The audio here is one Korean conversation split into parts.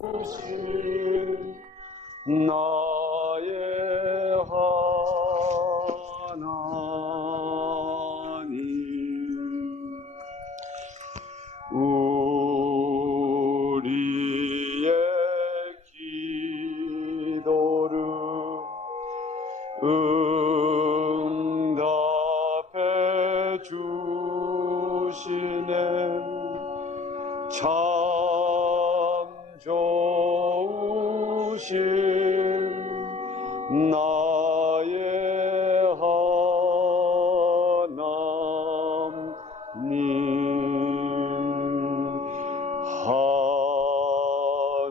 주신 나의 하나님, 우리의 기도를 응답해 주시네. 참 좋으신 나의 하나님,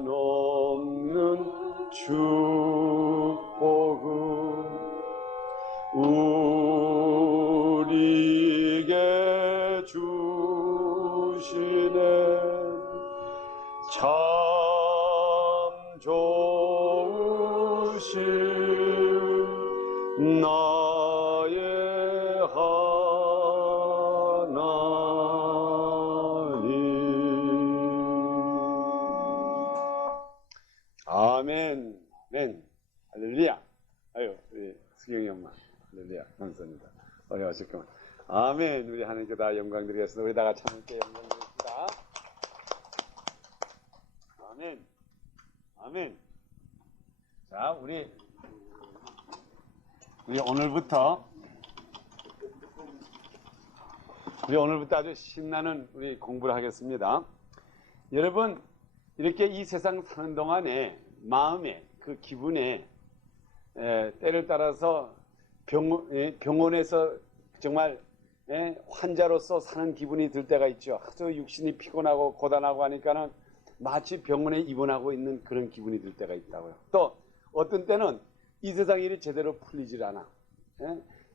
한없는 축복을 우리에게 주시네. 참 좋으신 나의 하나님. 아멘. 아멘. 할렐루야. 아유, 우리 수경이 엄마. 할렐루야. 감사합니다. 어려우셨구만. 아멘. 우리 하나님께 다 영광 드리겠습니다. 우리 다 같이 하나님께 영광 드리겠습니다. 아멘. 아멘. 자, 우리 오늘부터 아주 신나는 우리 공부를 하겠습니다. 여러분, 이렇게 이 세상 사는 동안에 마음에 그 기분에 때를 따라서 병원에서 정말 환자로서 사는 기분이 들 때가 있죠. 아주 육신이 피곤하고 고단하고 하니까는 마치 병원에 입원하고 있는 그런 기분이 들 때가 있다고요. 또 어떤 때는 이 세상 일이 제대로 풀리질 않아.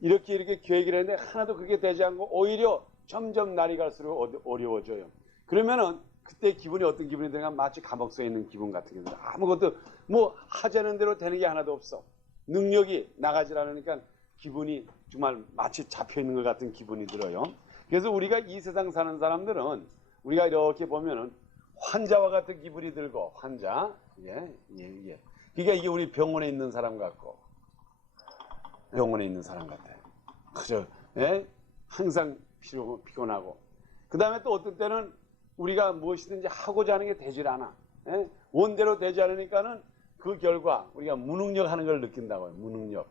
이렇게 계획을 했는데 하나도 그게 되지 않고 오히려 점점 날이 갈수록 어려워져요. 그러면은 그때 기분이 어떤 기분이 드는가? 마치 감옥소에 있는 기분 같은 게 들어요. 아무것도 뭐 하자는 대로 되는 게 하나도 없어. 능력이 나가질 않으니까 기분이 정말 마치 잡혀있는 것 같은 기분이 들어요. 그래서 우리가 이 세상 사는 사람들은 우리가 이렇게 보면은 환자와 같은 기분이 들고, 환자, 그러니까 이게 우리 병원에 있는 사람 같고, 병원에 있는 사람 같아요. 그죠? 항상 피곤하고. 그 다음에 또 어떤 때는 우리가 무엇이든지 하고자 하는 게 되질 않아. 원대로 되지 않으니까는 그 결과 우리가 무능력 하는 걸 느낀다고요. 무능력.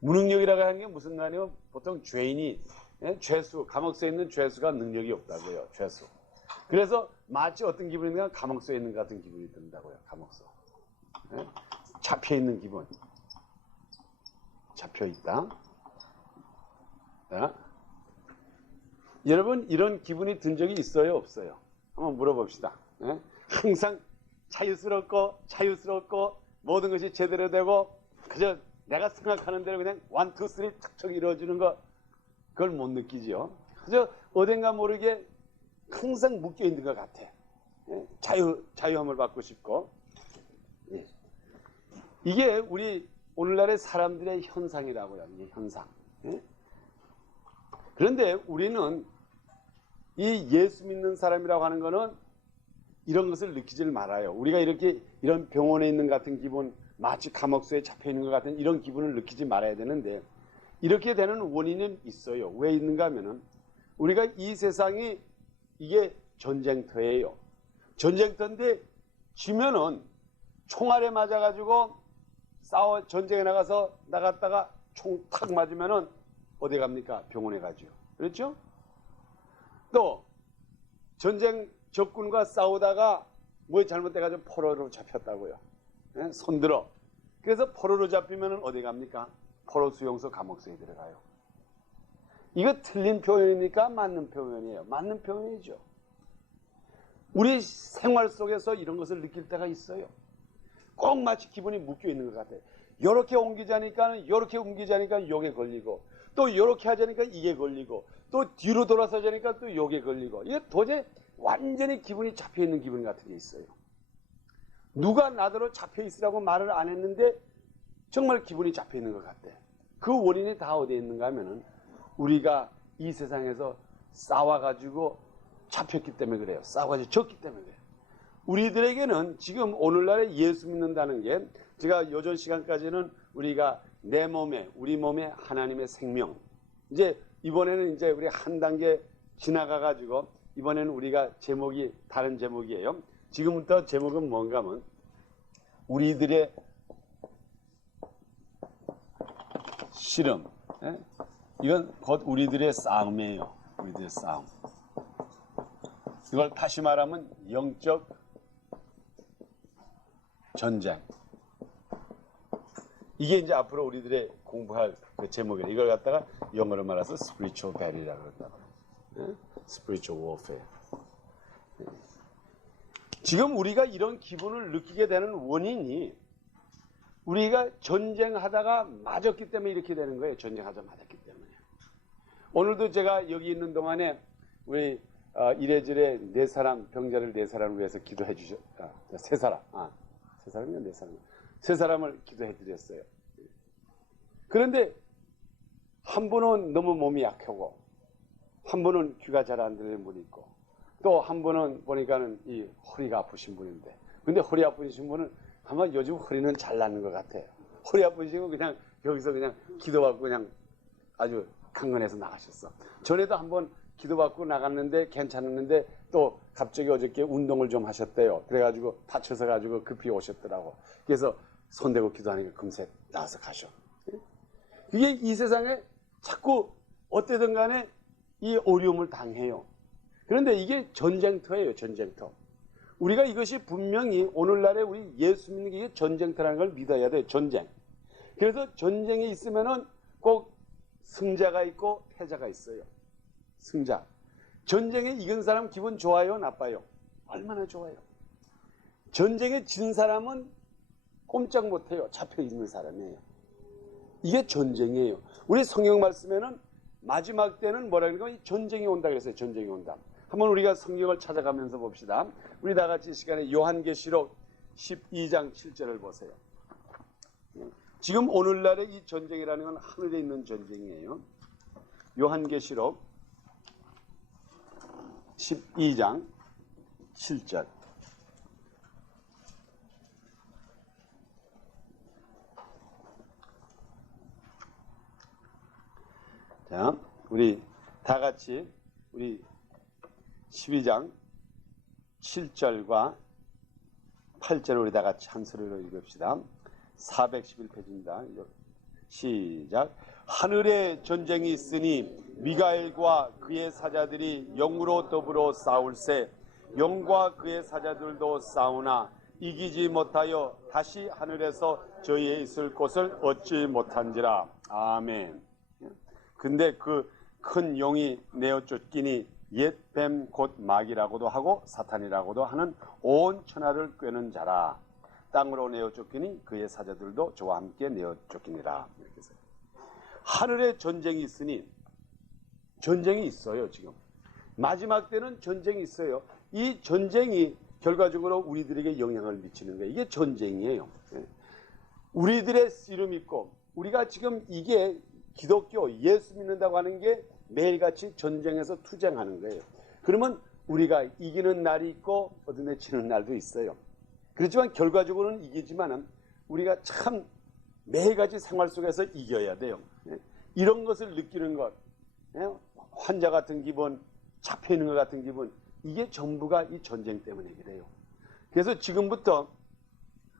무능력이라고 하는 게 무슨 말이에요? 보통 죄인이, 죄수, 감옥소에 있는 죄수가 능력이 없다고요. 죄수. 그래서 마치 어떤 기분이 있는가? 감옥소에 있는 것 같은 기분이 든다고요. 감옥소. 잡혀있는 기분. 잡혀있다. 자. 여러분, 이런 기분이 든 적이 있어요? 없어요? 한번 물어봅시다. 항상 자유스럽고 모든 것이 제대로 되고 그저 내가 생각하는 대로 그냥 1, 2, 3 척척 이루어지는 거, 그걸 못 느끼지요. 그저 어딘가 모르게 항상 묶여있는 것 같아. 자유함을 받고 싶고. 이게 우리 오늘날의 사람들의 현상이라고요. 이게 현상. 그런데 우리는 이 예수 믿는 사람이라고 하는 거는 이런 것을 느끼질 말아요. 우리가 이런 병원에 있는 같은 기분, 마치 감옥소에 잡혀있는 것 같은 이런 기분을 느끼지 말아야 되는데, 이렇게 되는 원인은 있어요. 왜 있는가 하면은 우리가 이 세상이 이게 전쟁터예요. 전쟁터인데 지면은 총알에 맞아가지고 전쟁에 나갔다가 총 탁 맞으면은 어디 갑니까? 병원에 가죠. 그렇죠? 또 전쟁 적군과 싸우다가 뭐 잘못돼가지고 포로로 잡혔다고요. 손들어. 그래서 포로로 잡히면은 어디 갑니까? 포로 수용소 감옥소에 들어가요. 이거 틀린 표현입니까? 맞는 표현이에요. 맞는 표현이죠. 우리 생활 속에서 이런 것을 느낄 때가 있어요. 꼭 마치 기분이 묶여 있는 것 같아요. 요렇게 옮기자니까 요게 걸리고, 또 요렇게 하자니까 이게 걸리고, 또 뒤로 돌아서 자니까 또 요게 걸리고, 이게 도저히 완전히 기분이 잡혀 있는 기분 같은 게 있어요. 누가 나더러 잡혀 있으라고 말을 안 했는데 정말 기분이 잡혀 있는 것 같아. 그 원인이 다 어디에 있는가 하면은 우리가 이 세상에서 싸워가지고 잡혔기 때문에 그래요. 싸워가지고 졌기 때문에 그래요. 우리들에게는 지금 오늘날에 예수 믿는다는 게 제가 요전 시간까지는 우리가 내 몸에 우리 몸에 하나님의 생명 이제 이번에는 이제 우리 한 단계 지나가 가지고 이번에는 우리가 제목이 다른 제목이에요. 지금부터 제목은 뭔가 하면 우리들의 씨름. 예? 이건 곧 우리들의 싸움이에요. 우리들의 싸움. 이걸 다시 말하면 영적 전쟁. 이게 이제 앞으로 우리들의 공부할 그 제목이에요. 이걸 갖다가 영어로 말해서 spiritual battle이라고 그런다고. 예? spiritual warfare. 예. 지금 우리가 이런 기분을 느끼게 되는 원인이 우리가 전쟁하다가 맞았기 때문에 이렇게 되는 거예요. 전쟁하다가 맞았기 때문에. 오늘도 제가 여기 있는 동안에 우리 이래저래 네 사람 병자를 네 사람을 위해서 기도해 주셨다. 세 사람이요, 네 사람. 세 사람을 기도해 드렸어요. 그런데 한 분은 너무 몸이 약하고, 한 분은 귀가 잘 안 들리는 분이 있고, 또 한 분은 보니까는 이 허리가 아프신 분인데, 근데 허리 아프신 분은 아마 요즘 허리는 잘 나는 것 같아요. 허리 아프시고 그냥 여기서 그냥 기도받고 그냥 아주 강건해서 나가셨어. 전에도 한번 기도받고 나갔는데 괜찮았는데 또 갑자기 어저께 운동을 좀 하셨대요. 그래가지고 다쳐서 가지고 급히 오셨더라고. 그래서 손대고 기도하니까 금세 나와서 가셔. 이게 이 세상에 자꾸 어때든 간에 이 어려움을 당해요. 그런데 이게 전쟁터예요. 전쟁터. 우리가 이것이 분명히 오늘날에 우리 예수 믿는 게 전쟁터라는 걸 믿어야 돼요. 전쟁. 그래서 전쟁에 있으면은 꼭 승자가 있고 패자가 있어요. 승자. 전쟁에 이긴 사람 기분 좋아요? 나빠요? 얼마나 좋아요? 전쟁에 진 사람은 꼼짝 못해요. 잡혀 있는 사람이에요. 이게 전쟁이에요. 우리 성경 말씀에는 마지막 때는 뭐라 그러니까 전쟁이 온다 그랬어요. 전쟁이 온다. 한번 우리가 성경을 찾아가면서 봅시다. 우리 다 같이 이 시간에 요한계시록 12장 7절을 보세요. 지금 오늘날의 이 전쟁이라는 건 하늘에 있는 전쟁이에요. 요한계시록 12장 7절. 자, 우리 다 같이 우리 12장 7절과 8절을 우리 다 같이 한 소리로 읽읍시다. 411페이지입니다. 시작. 하늘에 전쟁이 있으니 미가엘과 그의 사자들이 영으로 더불어 싸울세 영과 그의 사자들도 싸우나 이기지 못하여 다시 하늘에서 저희의 있을 곳을 얻지 못한지라. 아멘. 근데 그 큰 용이 내어 쫓기니 옛 뱀 곧 마귀라고도 하고 사탄이라고도 하는 온 천하를 꿰는 자라. 땅으로 내어 쫓기니 그의 사자들도 저와 함께 내어 쫓기니라. 이렇게 해서 하늘에 전쟁이 있으니 전쟁이 있어요. 지금 마지막 때는 전쟁이 있어요. 이 전쟁이 결과적으로 우리들에게 영향을 미치는 거예요. 이게 전쟁이에요. 우리들의 씨름 있고 우리가 지금 이게 기독교 예수 믿는다고 하는 게 매일같이 전쟁에서 투쟁하는 거예요. 그러면 우리가 이기는 날이 있고 어둠에 치는 날도 있어요. 그렇지만 결과적으로는 이기지만은 우리가 참 매일같이 생활 속에서 이겨야 돼요. 이런 것을 느끼는 것, 환자 같은 기분, 잡혀 있는 것 같은 기분, 이게 전부가 이 전쟁 때문에 그래요. 그래서 지금부터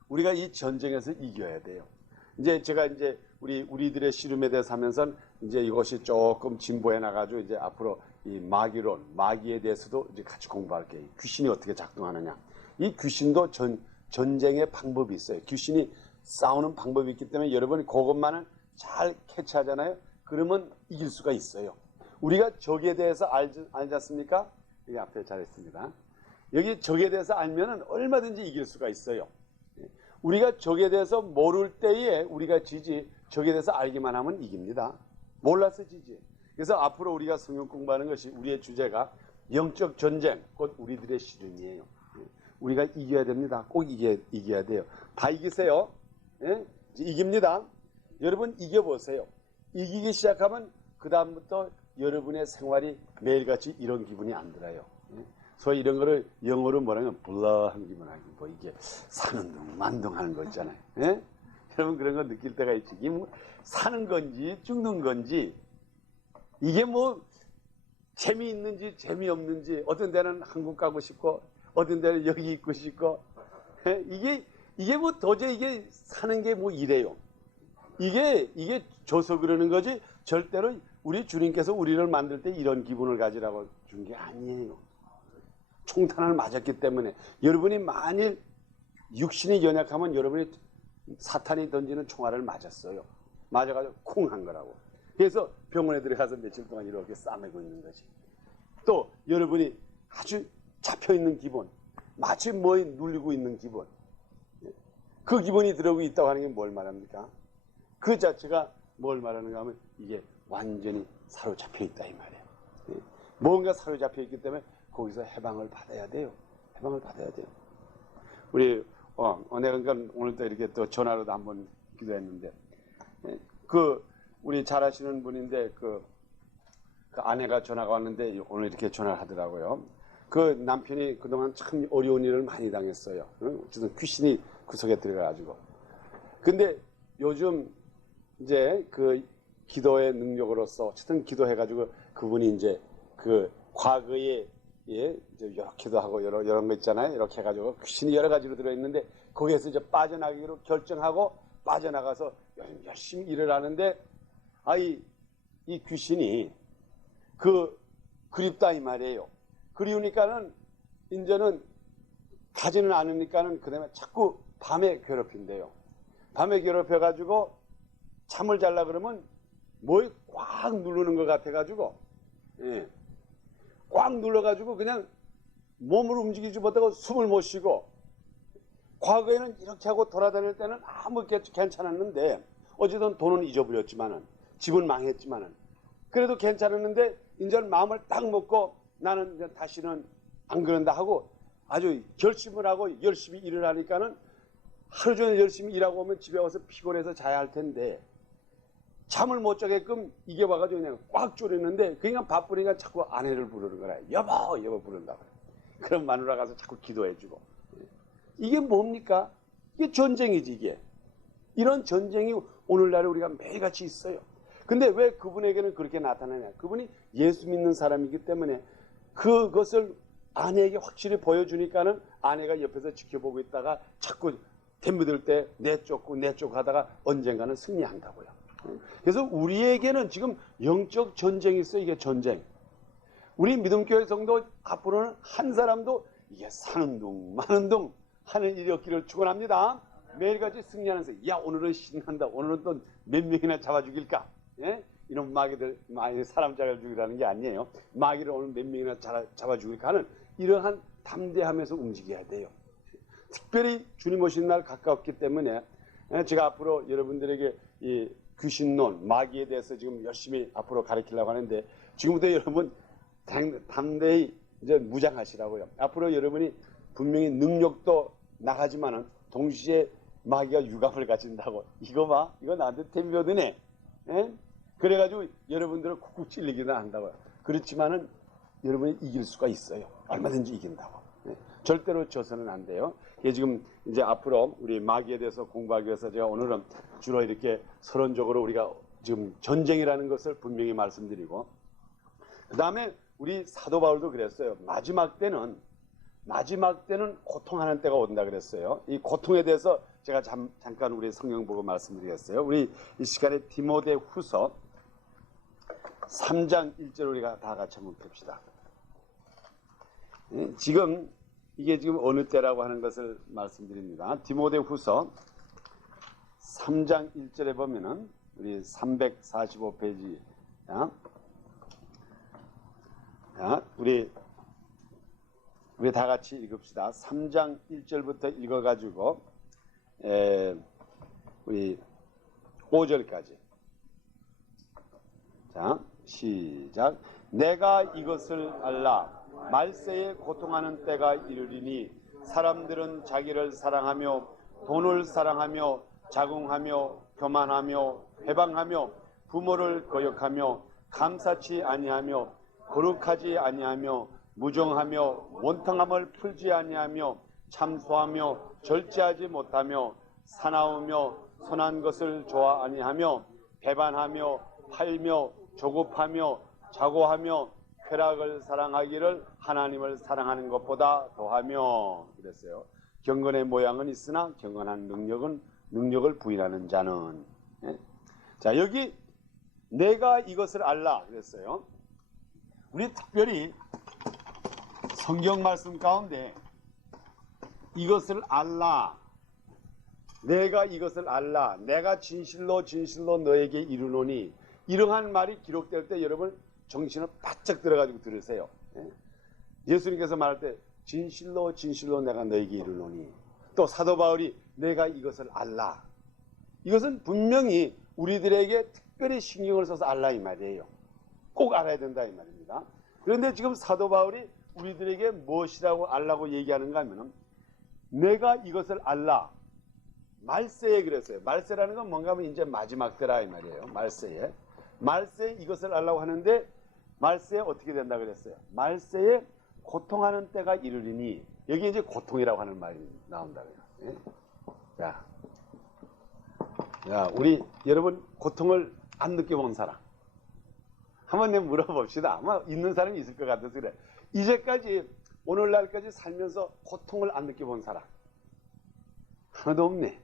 우리가 이 전쟁에서 이겨야 돼요. 이제 제가 이제 우리들의 씨름에 대해서 하면서 이제 이것이 조금 진보해 나가지고 이제 앞으로 이 마귀론, 마귀에 대해서도 이제 같이 공부할게요. 귀신이 어떻게 작동하느냐. 이 귀신도 전쟁의 방법이 있어요. 귀신이 싸우는 방법이 있기 때문에 여러분이 그것만은 잘 캐치하잖아요. 그러면 이길 수가 있어요. 우리가 적에 대해서 알지 않습니까? 여기 앞에 잘했습니다. 여기 적에 대해서 알면은 얼마든지 이길 수가 있어요. 우리가 적에 대해서 모를 때에 우리가 지지, 적에 대해서 알기만 하면 이깁니다. 몰라서 지지. 그래서 앞으로 우리가 성경 공부하는 것이 우리의 주제가 영적 전쟁, 곧 우리들의 씨름이에요. 우리가 이겨야 됩니다. 꼭 이겨야 돼요. 다 이기세요. 예? 이깁니다. 여러분 이겨보세요. 이기기 시작하면 그 다음부터 여러분의 생활이 매일같이 이런 기분이 안 들어요. 소위 이런 거를 영어로 뭐라면 블러한 기분 하기, 뭐 이게 사는 둥 만둥하는 거 있잖아요. 예? 여러분 그런 거 느낄 때가 있지. 이게 뭐 사는 건지 죽는 건지, 이게 뭐 재미있는지 재미없는지, 어떤 데는 한국 가고 싶고 어떤 데는 여기 있고 싶고, 예? 이게 뭐 도저히 이게 사는 게 뭐 이래요. 이게 줘서 그러는 거지, 절대로 우리 주님께서 우리를 만들 때 이런 기분을 가지라고 준 게 아니에요. 총탄을 맞았기 때문에. 여러분이 만일 육신이 연약하면 여러분이 사탄이 던지는 총알을 맞았어요. 맞아가지고 쿵 한 거라고. 그래서 병원에 들어가서 며칠 동안 이렇게 싸매고 있는 거지. 또 여러분이 아주 잡혀있는 기분, 마치 뭐에 눌리고 있는 기분, 그 기분이 들어오고 있다고 하는 게 뭘 말합니까? 그 자체가 뭘 말하는가 하면 이게 완전히 사로잡혀 있다 이 말이에요. 뭔가 사로잡혀 있기 때문에 거기서 해방을 받아야 돼요. 해방을 받아야 돼요. 우리 내가 그러니까 오늘 또 이렇게 또 전화로도 한번 기도했는데, 그 우리 잘 아시는 분인데 그 아내가 전화가 왔는데 오늘 이렇게 전화를 하더라고요. 그 남편이 그동안 참 어려운 일을 많이 당했어요. 어쨌든 귀신이 그 속에 들어가가지고. 근데 요즘 이제 그 기도의 능력으로서 어쨌든 기도해가지고 그분이 이제 그 과거에 이제 이렇게도 하고 이런 거 있잖아요. 이렇게 해가지고 귀신이 여러 가지로 들어있는데 거기에서 이제 빠져나가기로 결정하고 빠져나가서 열심히 일을 하는데, 이 귀신이 그립다 이 말이에요. 그리우니까는 이제는 가지는 않으니까는 그 다음에 자꾸 밤에 괴롭힌대요. 밤에 괴롭혀가지고 잠을 잘라 그러면 뭐에 꽉 누르는 것 같아가지고, 꽉 눌러가지고 그냥 몸을 움직이지 못하고 숨을 못 쉬고, 과거에는 이렇게 하고 돌아다닐 때는 아무 괜찮았는데, 어쨌든 돈은 잊어버렸지만은, 집은 망했지만은, 그래도 괜찮았는데, 이제 마음을 딱 먹고 나는 이제 다시는 안 그런다 하고 아주 결심을 하고 열심히 일을 하니까는 하루 종일 열심히 일하고 오면 집에 와서 피곤해서 자야 할 텐데, 잠을 못 자게끔 이게 와가지고 그냥 꽉 졸였는데, 그러니까 바쁘니까 자꾸 아내를 부르는 거라. 여보 부른다고. 그럼 마누라 가서 자꾸 기도해주고. 이게 뭡니까? 이게 전쟁이지 이게. 이런 전쟁이 오늘날에 우리가 매일같이 있어요. 근데 왜 그분에게는 그렇게 나타나냐? 그분이 예수 믿는 사람이기 때문에 그것을 아내에게 확실히 보여주니까는 아내가 옆에서 지켜보고 있다가 자꾸 덤벼들 때 내쫓고 하다가 언젠가는 승리한다고요. 그래서 우리에게는 지금 영적 전쟁이 있어요. 이게 전쟁. 우리 믿음교회 성도 앞으로는 한 사람도 이게 사는 둥 마는 둥 하는 일이 없기를 축원합니다. 매일같이 승리하면서 오늘은 신난다. 오늘은 또 몇 명이나 잡아 죽일까? 예? 이런 마귀들 사람 잡아 죽이라는 게 아니에요. 마귀를 오늘 몇 명이나 잡아 죽일까 하는 이러한 담대함에서 움직여야 돼요. 특별히 주님 오신 날 가까웠기 때문에 제가 앞으로 여러분들에게 이 귀신론, 마귀에 대해서 지금 열심히 앞으로 가르치려고 하는데, 지금부터 여러분 담대히 이제 무장하시라고요. 앞으로 여러분이 분명히 능력도 나가지만은 동시에 마귀가 유감을 가진다고. 이거 봐, 이거 나한테 덤벼드네. 그래가지고 여러분들은 쿡쿡 찔리기도 한다고요. 그렇지만은 여러분이 이길 수가 있어요. 얼마든지 이긴다고. 절대로 져서는 안 돼요. 이게 지금 이제 앞으로 우리 마귀에 대해서 공부하기 위해서 제가 오늘은 주로 이렇게 서론적으로 우리가 지금 전쟁이라는 것을 분명히 말씀드리고, 그 다음에 우리 사도 바울도 그랬어요. 마지막 때는 고통하는 때가 온다 그랬어요. 이 고통에 대해서 제가 잠깐 우리 성경 보고 말씀드리겠어요. 우리 이 시간에 디모데 후서 3장 1절 우리가 다 같이 한번 봅시다. 지금 이게 지금 어느 때라고 하는 것을 말씀드립니다. 디모데 후서 3장 1절에 보면은 우리 345페이지 우리 다 같이 읽읍시다. 3장 1절부터 읽어가지고 우리 5절까지. 자, 시작. 내가 이것을 알라. 말세에 고통하는 때가 이르리니 사람들은 자기를 사랑하며 돈을 사랑하며 자궁하며 교만하며 회방하며 부모를 거역하며 감사치 아니하며 거룩하지 아니하며 무정하며 원통함을 풀지 아니하며 참소하며 절제하지 못하며 사나우며 선한 것을 좋아 아니하며 배반하며 팔며 조급하며 자고하며 쾌락을 사랑하기를 하나님을 사랑하는 것보다 더하며 그랬어요. 경건의 모양은 있으나 경건한 능력을 부인하는 자는. 자, 여기 내가 이것을 알라 그랬어요. 우리 특별히 성경 말씀 가운데 이것을 알라, 내가 이것을 알라, 내가 진실로 너에게 이르노니, 이러한 말이 기록될 때 여러분 정신을 바짝 들어가지고 들으세요. 예수님께서 말할 때 진실로 내가 너에게 이르노니, 또 사도 바울이 내가 이것을 알라, 이것은 분명히 우리들에게 특별히 신경을 써서 알라 이 말이에요. 꼭 알아야 된다 이 말입니다. 그런데 지금 사도 바울이 우리들에게 무엇이라고 알라고 얘기하는가 하면은 내가 이것을 알라, 말세에 그랬어요. 말세라는 건 뭔가 하면 이제 마지막 때라 이 말이에요. 말세에 이것을 알라고 하는데 말세에 어떻게 된다 그랬어요. 말세에 고통하는 때가 이르리니, 여기 이제 고통이라고 하는 말이 나온다 그래요. 자, 우리 여러분 고통을 안 느껴본 사람 한번 내가 물어봅시다. 아마 있는 사람이 있을 것 같아서 그래. 이제까지 오늘날까지 살면서 고통을 안 느껴본 사람 하나도 없네.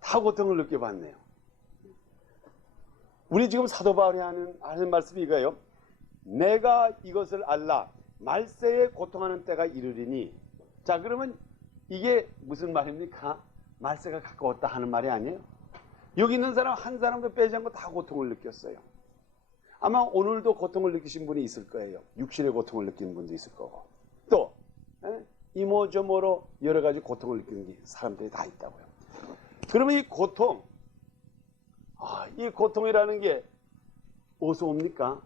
다 고통을 느껴봤네요. 우리 지금 사도 바울이 하는 말씀이 이거예요. 내가 이것을 알라, 말세에 고통하는 때가 이르리니. 자, 그러면 이게 무슨 말입니까? 말세가 가까웠다 하는 말이 아니에요. 여기 있는 사람 한 사람도 빼지 않고 다 고통을 느꼈어요. 아마 오늘도 고통을 느끼신 분이 있을 거예요. 육신의 고통을 느끼는 분도 있을 거고, 또 이모저모로 여러 가지 고통을 느끼는 사람들이 다 있다고요. 그러면 이 고통, 이 고통이라는 게 어디서 옵니까?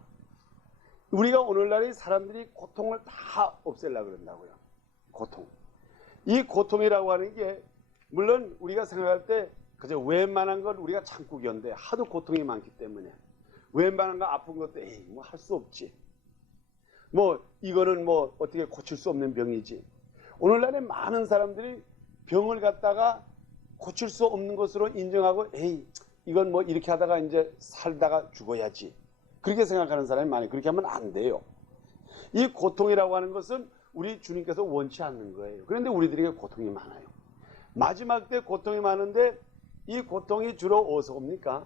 우리가 오늘날의 사람들이 고통을 다 없애려고 그런다고요. 고통. 이 고통이라고 하는 게 물론 우리가 생각할 때 그저 웬만한 걸 우리가 참고 견뎌. 하도 고통이 많기 때문에 웬만한 거 아픈 것도 뭐 할 수 없지. 뭐 이거는 뭐 어떻게 고칠 수 없는 병이지. 오늘날에 많은 사람들이 병을 갖다가 고칠 수 없는 것으로 인정하고 이건 뭐 이렇게 하다가 이제 살다가 죽어야지. 그렇게 생각하는 사람이 많아요. 그렇게 하면 안 돼요. 이 고통이라고 하는 것은 우리 주님께서 원치 않는 거예요. 그런데 우리들에게 고통이 많아요. 마지막 때 고통이 많은데 이 고통이 주로 어디서 옵니까?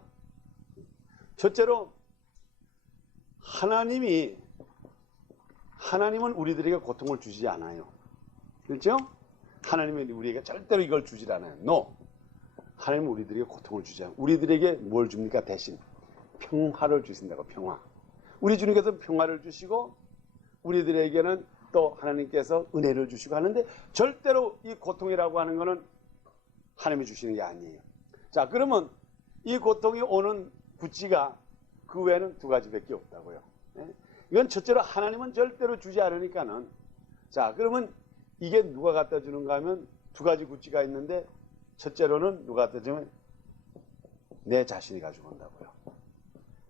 첫째로 하나님은 우리들에게 고통을 주지 않아요. 그렇죠? 하나님은 우리에게 절대로 이걸 주질 않아요. No. 하나님은 우리들에게 고통을 주지 않아요. 우리들에게 뭘 줍니까? 대신 평화를 주신다고. 평화. 우리 주님께서 평화를 주시고 우리들에게는 또 하나님께서 은혜를 주시고 하는데 절대로 이 고통이라고 하는 것은 하나님이 주시는 게 아니에요. 자, 그러면 이 고통이 오는 구찌가 그 외에는 두 가지밖에 없다고요. 이건 첫째로 하나님은 절대로 주지 않으니까는. 자, 그러면 이게 누가 갖다 주는가 하면 두 가지 구찌가 있는데 첫째로는 누가 갖다 주면 내 자신이 가지고 온다고요.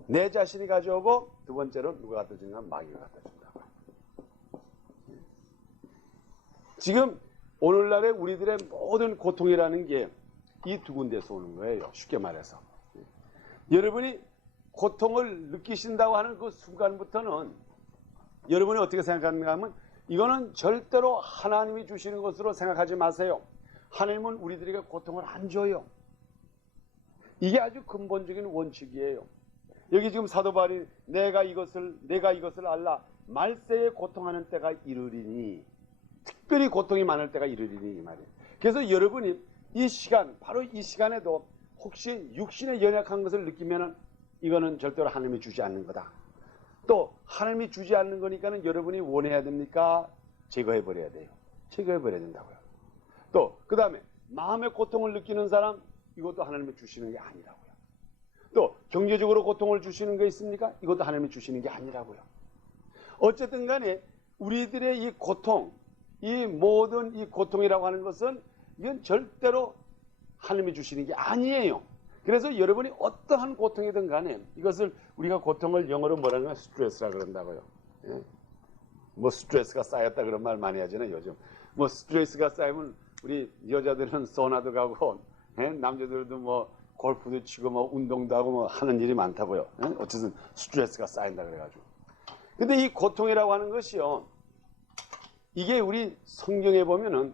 내 자신이 가져오고 두 번째로 누가 갖다 주는가 하면 마귀가 갖다 준다고요. 지금 오늘날의 우리들의 모든 고통이라는 게 이 두 군데에서 오는 거예요. 쉽게 말해서. 여러분이 고통을 느끼신다고 하는 그 순간부터는 여러분이 어떻게 생각하는가 하면 이거는 절대로 하나님이 주시는 것으로 생각하지 마세요. 하나님은 우리들에게 고통을 안 줘요. 이게 아주 근본적인 원칙이에요. 여기 지금 사도 바울이 내가 이것을 알라, 말세에 고통하는 때가 이르리니, 특별히 고통이 많을 때가 이르리니 이 말이에요. 그래서 여러분이 이 시간, 바로 이 시간에도 혹시 육신의 연약한 것을 느끼면은 이거는 절대로 하나님이 주지 않는 거다. 또 하나님이 주지 않는 거니까는 여러분이 원해야 됩니까? 제거해 버려야 돼요. 제거해 버려야 된다고요. 또 그 다음에 마음의 고통을 느끼는 사람, 이것도 하나님이 주시는 게 아니라고요. 또 경제적으로 고통을 주시는 게 있습니까? 이것도 하나님이 주시는 게 아니라고요. 어쨌든 간에 우리들의 이 고통, 이 모든 이 고통이라고 하는 것은 이건 절대로 하나님이 주시는 게 아니에요. 그래서 여러분이 어떠한 고통이든 간에 이것을 우리가 고통을 영어로 뭐라는 스트레스라 그런다고요. 뭐 스트레스가 쌓였다 그런 말 많이 하잖아요 요즘. 뭐 스트레스가 쌓이면 우리 여자들은 소나도 가고 남자들도 뭐 골프도 치고 뭐 운동도 하고 뭐 하는 일이 많다고요. 어쨌든 스트레스가 쌓인다 그래가지고. 근데 이 고통이라고 하는 것이요, 이게 우리 성경에 보면은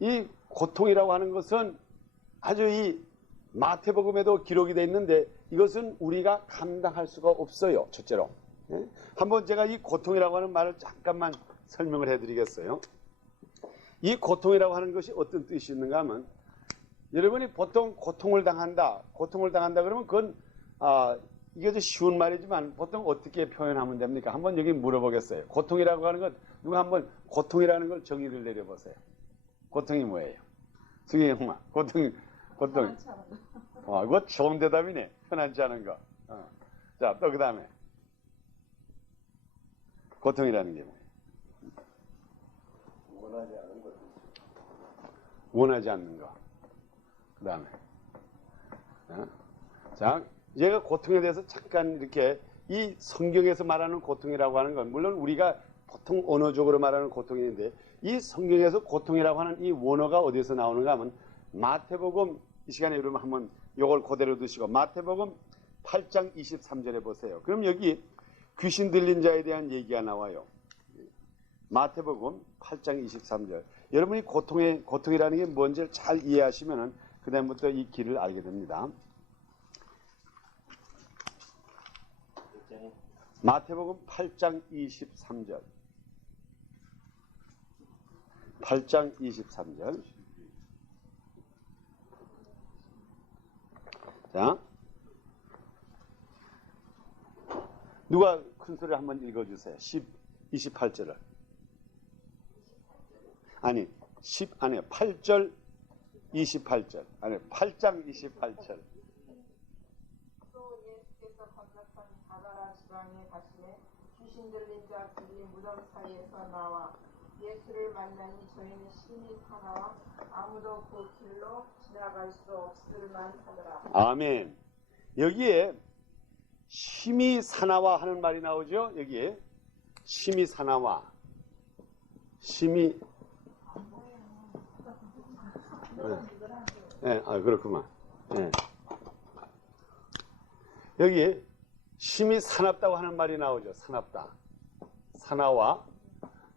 이 고통이라고 하는 것은 아주 이 마태복음에도 기록이 되어 있는데 이것은 우리가 감당할 수가 없어요. 첫째로. 한번 제가 이 고통이라고 하는 말을 잠깐만 설명을 해드리겠어요. 이 고통이라고 하는 것이 어떤 뜻이 있는가 하면, 여러분이 보통 고통을 당한다 그러면 그건 이게 좀 쉬운 말이지만 보통 어떻게 표현하면 됩니까? 한번 여기 물어보겠어요. 고통이라고 하는 것, 누가 한번 고통이라는 걸 정의를 내려보세요. 고통이 뭐예요? 승희 형아, 고통. 이거 좋은 대답이네. 편하지 않은 거. 자, 또 그 다음에 고통이라는 게 뭐예요? 원하지 않는 것. 원하지 않는 거. 그 다음에 자, 제가 고통에 대해서 잠깐 이렇게 이 성경에서 말하는 고통이라고 하는 건 물론 우리가 보통 언어적으로 말하는 고통인데, 이 성경에서 고통이라고 하는 이 원어가 어디서 나오는가 하면 마태복음, 이 시간에 여러분 한번 이걸 그대로 두시고 마태복음 8장 23절에 보세요. 그럼 여기 귀신 들린 자에 대한 얘기가 나와요. 마태복음 8장 23절. 여러분이 고통이라는 게 뭔지를 잘 이해하시면은 그 다음부터 이 길을 알게 됩니다. 마태복음 8장 23절. 8장 23절. 자, 누가 큰 소리를 한번 읽어주세요. 28절을. 아니, 8절 28절. 아니, 8장 28절. 또 예수께서 건너편 가다라 지방에 가시매 귀신 들린 자 둘이 무덤 사이에서 나와 예수를 만나니 저희는 심히 사나와 아무도 그 길로 지나갈 수 없을 만하더라. 아멘. 여기에 심히 사나와 하는 말이 나오죠. 여기에 심히 사나와, 심히 그렇구만. 여기에 심히 사납다고 하는 말이 나오죠. 사납다, 사나와.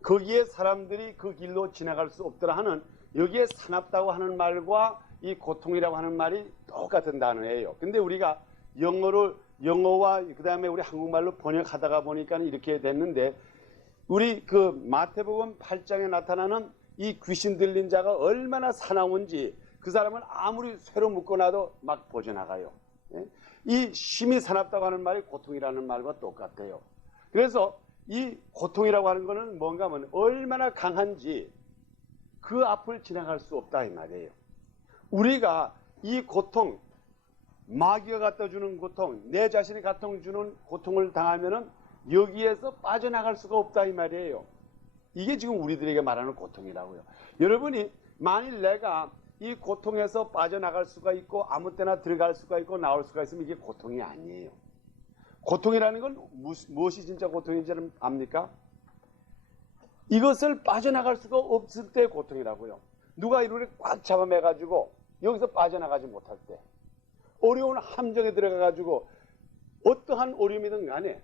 거기에 사람들이 그 길로 지나갈 수 없더라 하는, 여기에 사납다고 하는 말과 이 고통이라고 하는 말이 똑같은 단어예요. 근데 우리가 영어와 그 다음에 우리 한국말로 번역하다가 보니까 이렇게 됐는데, 우리 그 마태복음 8장에 나타나는 이 귀신 들린 자가 얼마나 사나운지 그 사람은 아무리 쇠로 묶어놔도 막 벗어나가요. 이 심히 사납다고 하는 말이 고통이라는 말과 똑같아요. 그래서 이 고통이라고 하는 거는 뭔가 하면 얼마나 강한지 그 앞을 지나갈 수 없다 이 말이에요. 우리가 이 고통, 마귀가 갖다 주는 고통, 내 자신이 갖다 주는 고통을 당하면은 여기에서 빠져나갈 수가 없다 이 말이에요. 이게 지금 우리들에게 말하는 고통이라고요. 여러분이 만일 내가 이 고통에서 빠져나갈 수가 있고 아무 때나 들어갈 수가 있고 나올 수가 있으면 이게 고통이 아니에요. 고통이라는 건 무엇이 진짜 고통인지 압니까? 이것을 빠져나갈 수가 없을 때 고통이라고요. 누가 이를 꽉 잡아매가지고 여기서 빠져나가지 못할 때, 어려운 함정에 들어가가지고 어떠한 어려움이든 간에,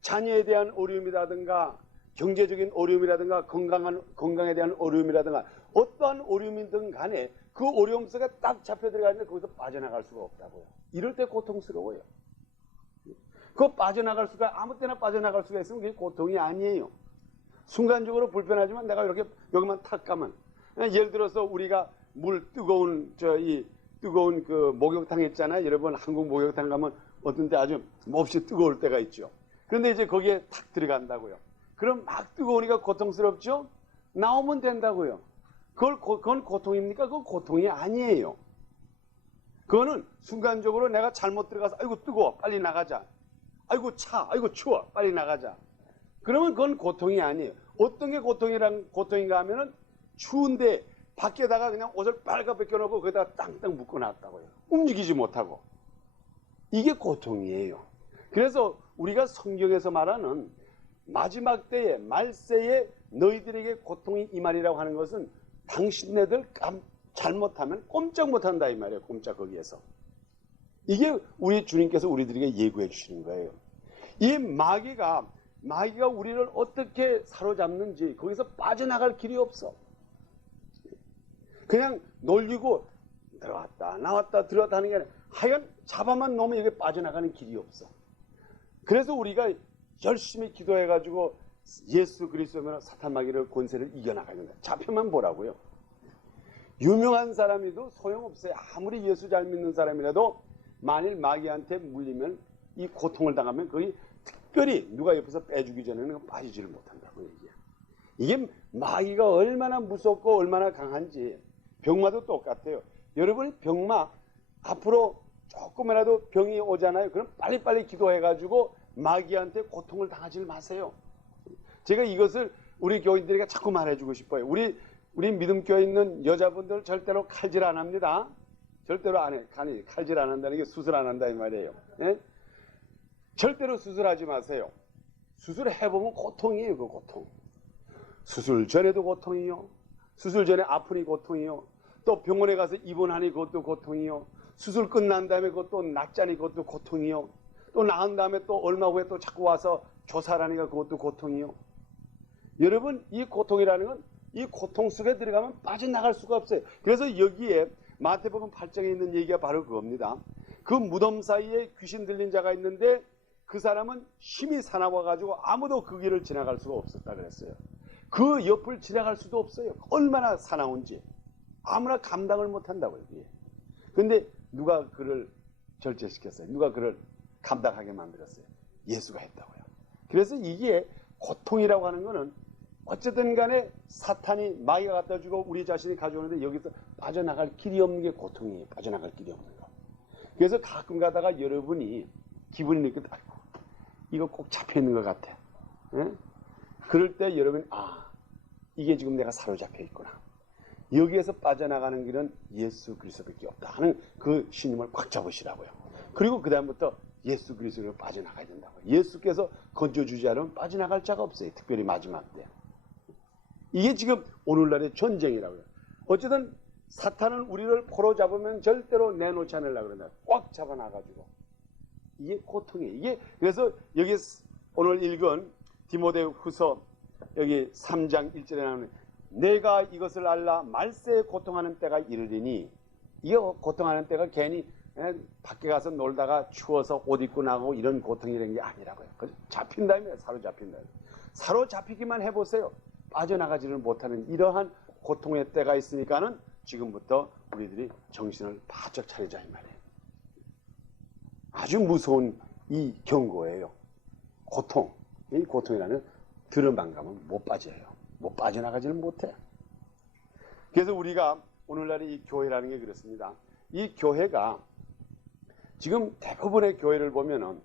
자녀에 대한 어려움이라든가 경제적인 어려움이라든가 건강에 대한 어려움이라든가 어떠한 어려움이든 간에 그 어려움 속에 딱 잡혀 들어가는데 거기서 빠져나갈 수가 없다고요. 이럴 때 고통스러워요. 그 빠져나갈 수가, 아무 때나 빠져나갈 수가 있으면 그게 고통이 아니에요. 순간적으로 불편하지만 내가 이렇게 여기만 탁 가면, 예를 들어서 우리가 뜨거운 그 목욕탕 있잖아요. 여러분 한국 목욕탕 가면 어떤 때 아주 몹시 뜨거울 때가 있죠. 그런데 이제 거기에 탁 들어간다고요. 그럼 막 뜨거우니까 고통스럽죠? 나오면 된다고요. 그건 고통입니까? 그건 고통이 아니에요. 그거는 순간적으로 내가 잘못 들어가서 아이고 뜨거워 빨리 나가자, 아이고 아이고 추워 빨리 나가자, 그러면 그건 고통이 아니에요. 어떤 게 고통인가 하면은 추운데 밖에다가 그냥 옷을 빨갛게 벗겨놓고 거기다가 땅땅 묶어놨다고요. 움직이지 못하고. 이게 고통이에요. 그래서 우리가 성경에서 말하는 마지막 때에 말세에 너희들에게 고통이 임하리라고 하는 것은 당신네들 잘못하면 꼼짝 못한다 이 말이에요. 꼼짝 거기에서. 이게 우리 주님께서 우리들에게 예고해 주시는 거예요. 이 마귀가 우리를 어떻게 사로잡는지 거기서 빠져나갈 길이 없어. 그냥 놀리고 들어왔다 나왔다 들어왔다 하는 게 아니라 하여간 잡아만 놓으면 여기 빠져나가는 길이 없어. 그래서 우리가 열심히 기도해가지고 예수 그리스도면 사탄 마귀를 권세를 이겨나가야 된다. 잡혀만 보라고요. 유명한 사람이도 소용없어요. 아무리 예수 잘 믿는 사람이라도 만일 마귀한테 물리면 이 고통을 당하면 거의 특별히 누가 옆에서 빼주기 전에는 빠지지를 못한다고 얘기해요. 이게 마귀가 얼마나 무섭고 얼마나 강한지. 병마도 똑같아요. 여러분이 병마 앞으로 조금이라도 병이 오잖아요. 그럼 빨리빨리 기도해가지고 마귀한테 고통을 당하지 마세요. 제가 이것을 우리 교인들에게 자꾸 말해주고 싶어요. 우리 믿음교회에 있는 여자분들 절대로 칼질 안 합니다. 절대로 안 해. 칼질 안 한다는 게 수술 안 한다 이 말이에요. 예? 절대로 수술하지 마세요. 수술해보면 고통이에요. 그 고통. 수술 전에도 고통이요. 수술 전에 아프니 고통이요. 또 병원에 가서 입원하니 그것도 고통이요. 수술 끝난 다음에 그것도 낫자니 그것도 고통이요. 또 나은 다음에 또 얼마 후에 또 자꾸 와서 조사하니까 그것도 고통이요. 여러분 이 고통이라는 건 이 고통 속에 들어가면 빠져나갈 수가 없어요. 그래서 여기에 마태복음 8장에 있는 얘기가 바로 그겁니다. 그 무덤 사이에 귀신 들린 자가 있는데 그 사람은 힘이 사나워가지고 아무도 그 길을 지나갈 수가 없었다 그랬어요. 그 옆을 지나갈 수도 없어요. 얼마나 사나운지. 아무나 감당을 못한다고요. 그런데 누가 그를 절제시켰어요? 누가 그를 감당하게 만들었어요? 예수가 했다고요. 그래서 이게 고통이라고 하는 거는 어쨌든 간에 사탄이 마귀가 갖다 주고 우리 자신이 가져오는데 여기서 빠져나갈 길이 없는 게 고통이에요. 빠져나갈 길이 없는 거. 그래서 가끔 가다가 여러분이 기분이 이렇게 아이고 이거 꼭 잡혀있는 것 같아. 예? 그럴 때 여러분이 이게 지금 내가 사로잡혀 있구나. 여기에서 빠져나가는 길은 예수 그리스도밖에 없다 하는 그 신임을 꽉 잡으시라고요. 그리고 그 다음부터 예수 그리스도로 빠져나가야 된다고요. 예수께서 건져주지 않으면 빠져나갈 자가 없어요. 특별히 마지막 때. 이게 지금 오늘날의 전쟁이라고요. 어쨌든 사탄은 우리를 포로 잡으면 절대로 내놓지 않으려고 그런다. 꽉 잡아놔가지고. 이게 고통이에요. 이게 그래서 여기 오늘 읽은 디모데 후서 여기 3장 1절에 나오는 내가 이것을 알라 말세에 고통하는 때가 이르리니 이게 고통하는 때가 괜히 밖에 가서 놀다가 추워서 옷 입고 나가고 이런 고통이라는 게 아니라고요. 잡힌다면 사로잡힌다. 사로잡히기만 해보세요. 빠져나가지를 못하는 이러한 고통의 때가 있으니까는 지금부터 우리들이 정신을 바짝 차리자 이 말이에요. 아주 무서운 이 경고예요. 고통. 이 고통이라는 들어만 가면 못 빠져요. 못 빠져나가지는 못해. 그래서 우리가 오늘날의 이 교회라는 게 그렇습니다. 이 교회가 지금 대부분의 교회를 보면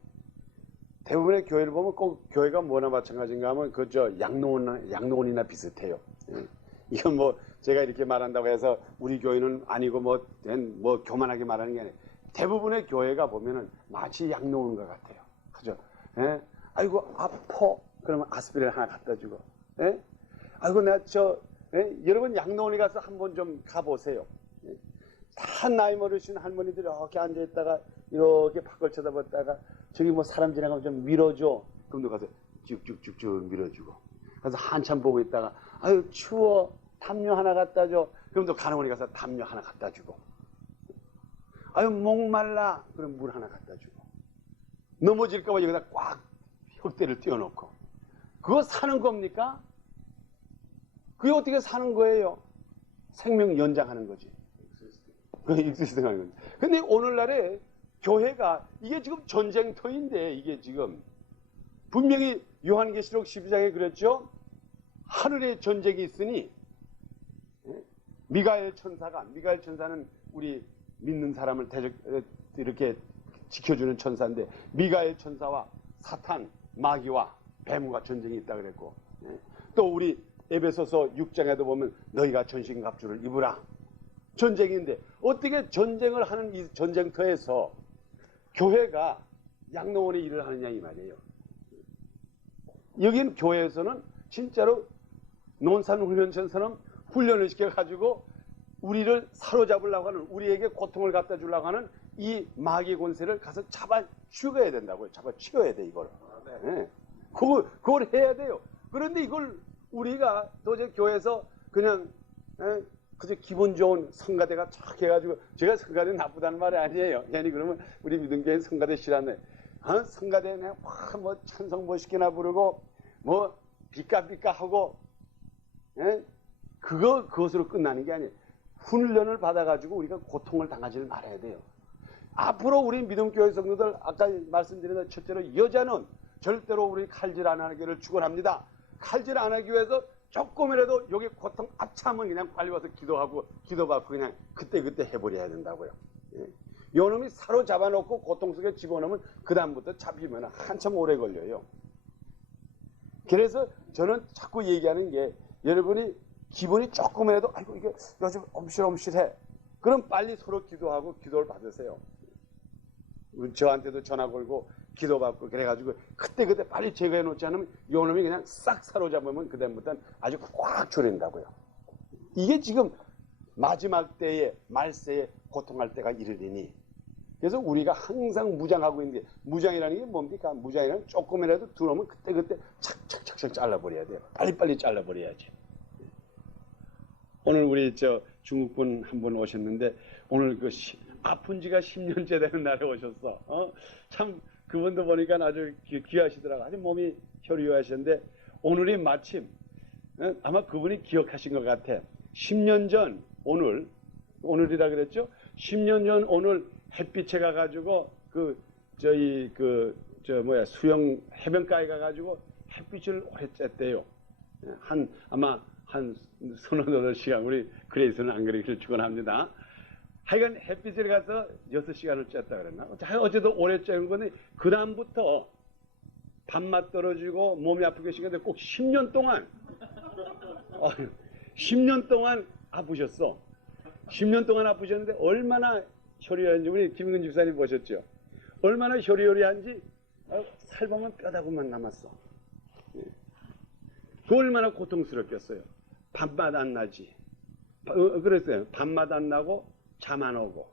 꼭 교회가 뭐나 마찬가지인가 하면 그저 양로원이나 비슷해요. 이건 뭐 제가 이렇게 말한다고 해서 우리 교회는 아니고 뭐 교만하게 말하는 게 아니에요. 대부분의 교회가 보면은 마치 양로원과 같아요. 그죠? 예? 아이고 아파. 그러면 아스피린 하나 갖다 주고. 예? 아이고 여러분 양로원에 가서 한번 좀 가보세요. 예? 다 나이 먹으신 할머니들이 이렇게 앉아있다가 이렇게 밖을 쳐다봤다가 저기 뭐 사람 지나가면 좀 밀어줘. 그럼 너 가서 쭉쭉쭉쭉 밀어주고. 그래서 한참 보고 있다가 아유 추워 담요 하나 갖다 줘. 그럼 너 간호원에 가서 담요 하나 갖다 주고. 아유 목말라. 그럼 물 하나 갖다 주고. 넘어질까 봐 여기다 꽉 혁대를 띄워놓고. 그거 사는 겁니까? 그게 어떻게 사는 거예요? 생명 연장하는 거지. 익스시스팅하는 거지. 근데 오늘날에 교회가 이게 지금 전쟁터인데 이게 지금 분명히 요한계시록 12장에 그랬죠. 하늘에 전쟁이 있으니 미가엘 천사는 우리 믿는 사람을 이렇게 지켜주는 천사인데 미가엘 천사와 사탄 마귀와 뱀과 전쟁이 있다 그랬고 또 우리 에베소서 6장에도 보면 너희가 전신갑주를 입으라. 전쟁인데 어떻게 전쟁을 하는 이 전쟁터에서 교회가 양로원의 일을 하느냐 이 말이에요. 여긴 교회에서는 진짜로 논산훈련처럼 훈련을 시켜가지고 우리를 사로잡으려고 하는, 우리에게 고통을 갖다 주려고 하는 이 마귀의 권세를 가서 잡아 죽여야 된다고요. 잡아 죽여야 돼, 이걸. 네. 그걸 해야 돼요. 그런데 이걸 우리가 도저히 교회에서 그냥 그저 기분 좋은 성가대가 쫙 해가지고, 제가 성가대 나쁘다는 말이 아니에요. 괜히 그러면 우리 믿음교회 성가대 싫어하네. 성가대 그냥 뭐 찬송 멋있게나 부르고 뭐 비까비까 하고, 그것으로 끝나는 게 아니에요. 훈련을 받아가지고 우리가 고통을 당하지를 말아야 돼요. 앞으로 우리 믿음교회 성도들, 아까 말씀드린 대로 첫째로 여자는 절대로 우리 칼질 안 하기를 축원합니다. 칼질 안 하기 위해서 조금이라도 여기 고통 앞차면 그냥 빨리 와서 기도받고 그냥 그때 해버려야 된다고요. 요 놈이 사로잡아놓고 고통 속에 집어넣으면 그 다음부터 잡히면 한참 오래 걸려요. 그래서 저는 자꾸 얘기하는 게, 여러분이 기분이 조금이라도 아이고 이게 요즘 엄실엄실해, 그럼 빨리 서로 기도하고 기도를 받으세요. 저한테도 전화 걸고 기도받고 그래가지고 그때 빨리 제거해 놓지 않으면 요 놈이 그냥 싹 사로잡으면 그 다음부터는 아주 꽉 줄인다고요. 이게 지금 마지막 때에 말세에 고통할 때가 이르리니, 그래서 우리가 항상 무장하고 있는 게, 무장이라는 게 뭡니까? 무장이라는 조금이라도 들어오면 그때 착착착착 잘라버려야 돼요. 빨리빨리 잘라버려야지. 오늘 우리 중국분 한 분 오셨는데, 오늘 아픈 지가 10년째 되는 날에 오셨어. 참 그분도 보니까 아주 귀하시더라고. 아주 몸이 혈유하셨는데, 오늘이 마침 아마 그분이 기억하신 것 같아. 10년 전 오늘이라 그랬죠? 10년 전 오늘 햇빛에 가가지고 수영 해변가에 가가지고 햇빛을 오래 쬐대요. 아마 한 서너 여덟 시간, 우리 그레이스는 안 그러기를 축원합니다. 하여간 햇빛을 가서 6시간을 쬐다 그랬나? 어제도 오래 쬐는 건데, 그 다음부터 밥맛 떨어지고 몸이 아프게 계시는데 꼭 10년 동안 10년 동안 아프셨어. 10년 동안 아프셨는데 얼마나 효리한지 우리 김근 집사님 보셨죠? 얼마나 효리한지 살 보면 뼈다구만 남았어. 그 얼마나 고통스럽겠어요. 밥맛 안 나지. 그랬어요. 밥맛 안 나고 잠 안 오고.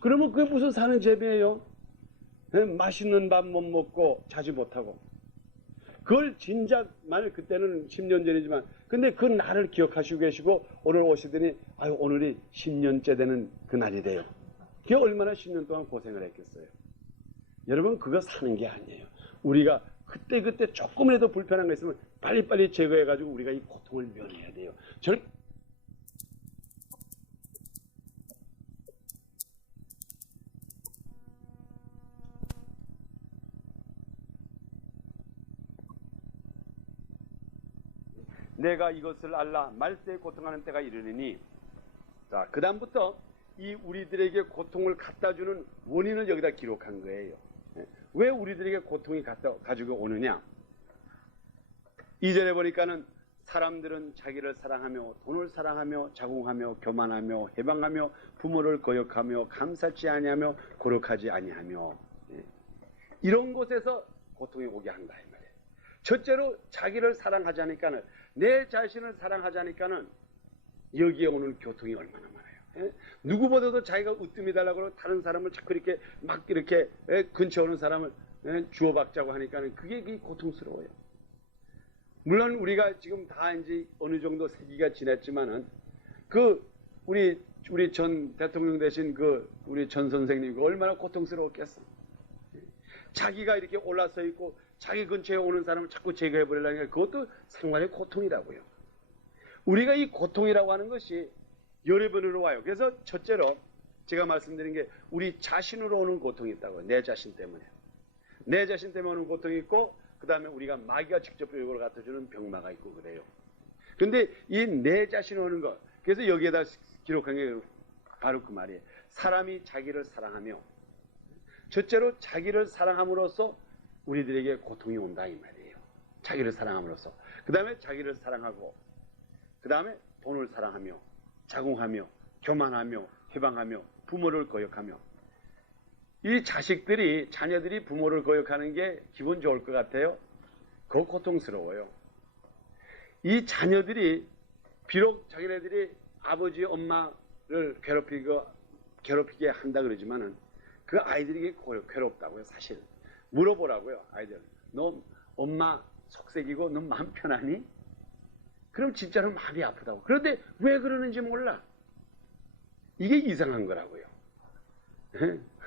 그러면 그게 무슨 사는 재미예요? 맛있는 밥 못 먹고 자지 못하고. 그걸 진작, 만약 그때는 10년 전이지만, 근데 그 날을 기억하시고 계시고 오늘 오시더니 오늘이 10년째 되는 그 날이 돼요. 그게 얼마나 10년 동안 고생을 했겠어요. 여러분, 그거 사는 게 아니에요. 우리가 그때 조금이라도 불편한 거 있으면 빨리빨리 제거해가지고 우리가 이 고통을 면해야 돼요. 내가 이것을 알라 말세에 고통하는 때가 이르느니. 자, 그 다음부터 이 우리들에게 고통을 갖다 주는 원인을 여기다 기록한 거예요. 왜 우리들에게 고통이 가지고 오느냐? 2절에 보니까는 사람들은 자기를 사랑하며 돈을 사랑하며 자궁하며 교만하며 해방하며 부모를 거역하며 감사치 아니하며 거룩하지 아니하며, 이런 곳에서 고통이 오게 한다 이 말이에요. 첫째로 자기를 사랑하자니까는, 내 자신을 사랑하자니까는 여기에 오는 고통이 얼마나 많아요. 누구보다도 자기가 으뜸이 달라고 그러고 다른 사람을 자꾸 이렇게 막 이렇게 근처 오는 사람을 주워박자고 하니까는 그게 고통스러워요. 물론 우리가 지금 다 이제 어느 정도 세기가 지났지만은 우리 전 대통령 되신 우리 전 선생님 얼마나 고통스러웠겠어. 자기가 이렇게 올라서 있고 자기 근처에 오는 사람을 자꾸 제거해 버리려니까 그것도 생활의 고통이라고요. 우리가 이 고통이라고 하는 것이 여러 번으로 와요. 그래서 첫째로 제가 말씀드린 게 우리 자신으로 오는 고통이 있다고요. 내 자신 때문에. 내 자신 때문에 오는 고통이 있고, 그 다음에 우리가 마귀가 직접 요구를 갖다주는 병마가 있고 그래요. 근데 이 내 자신 오는 것, 그래서 여기에다 기록한 게 바로 그 말이에요. 사람이 자기를 사랑하며, 첫째로 자기를 사랑함으로써 우리들에게 고통이 온다 이 말이에요. 자기를 사랑함으로써. 그 다음에 자기를 사랑하고, 그 다음에 돈을 사랑하며 자궁하며 교만하며 해방하며 부모를 거역하며. 이 자녀들이 부모를 거역하는 게 기분 좋을 것 같아요? 그거 고통스러워요. 이 자녀들이 비록 자기네들이 아버지 엄마를 괴롭히게 한다 그러지만은 그 아이들에게 괴롭다고요. 사실 물어보라고요. 아이들, 너 엄마 속색이고 너 마음 편하니? 그럼 진짜로 마음이 아프다고. 그런데 왜 그러는지 몰라. 이게 이상한 거라고요.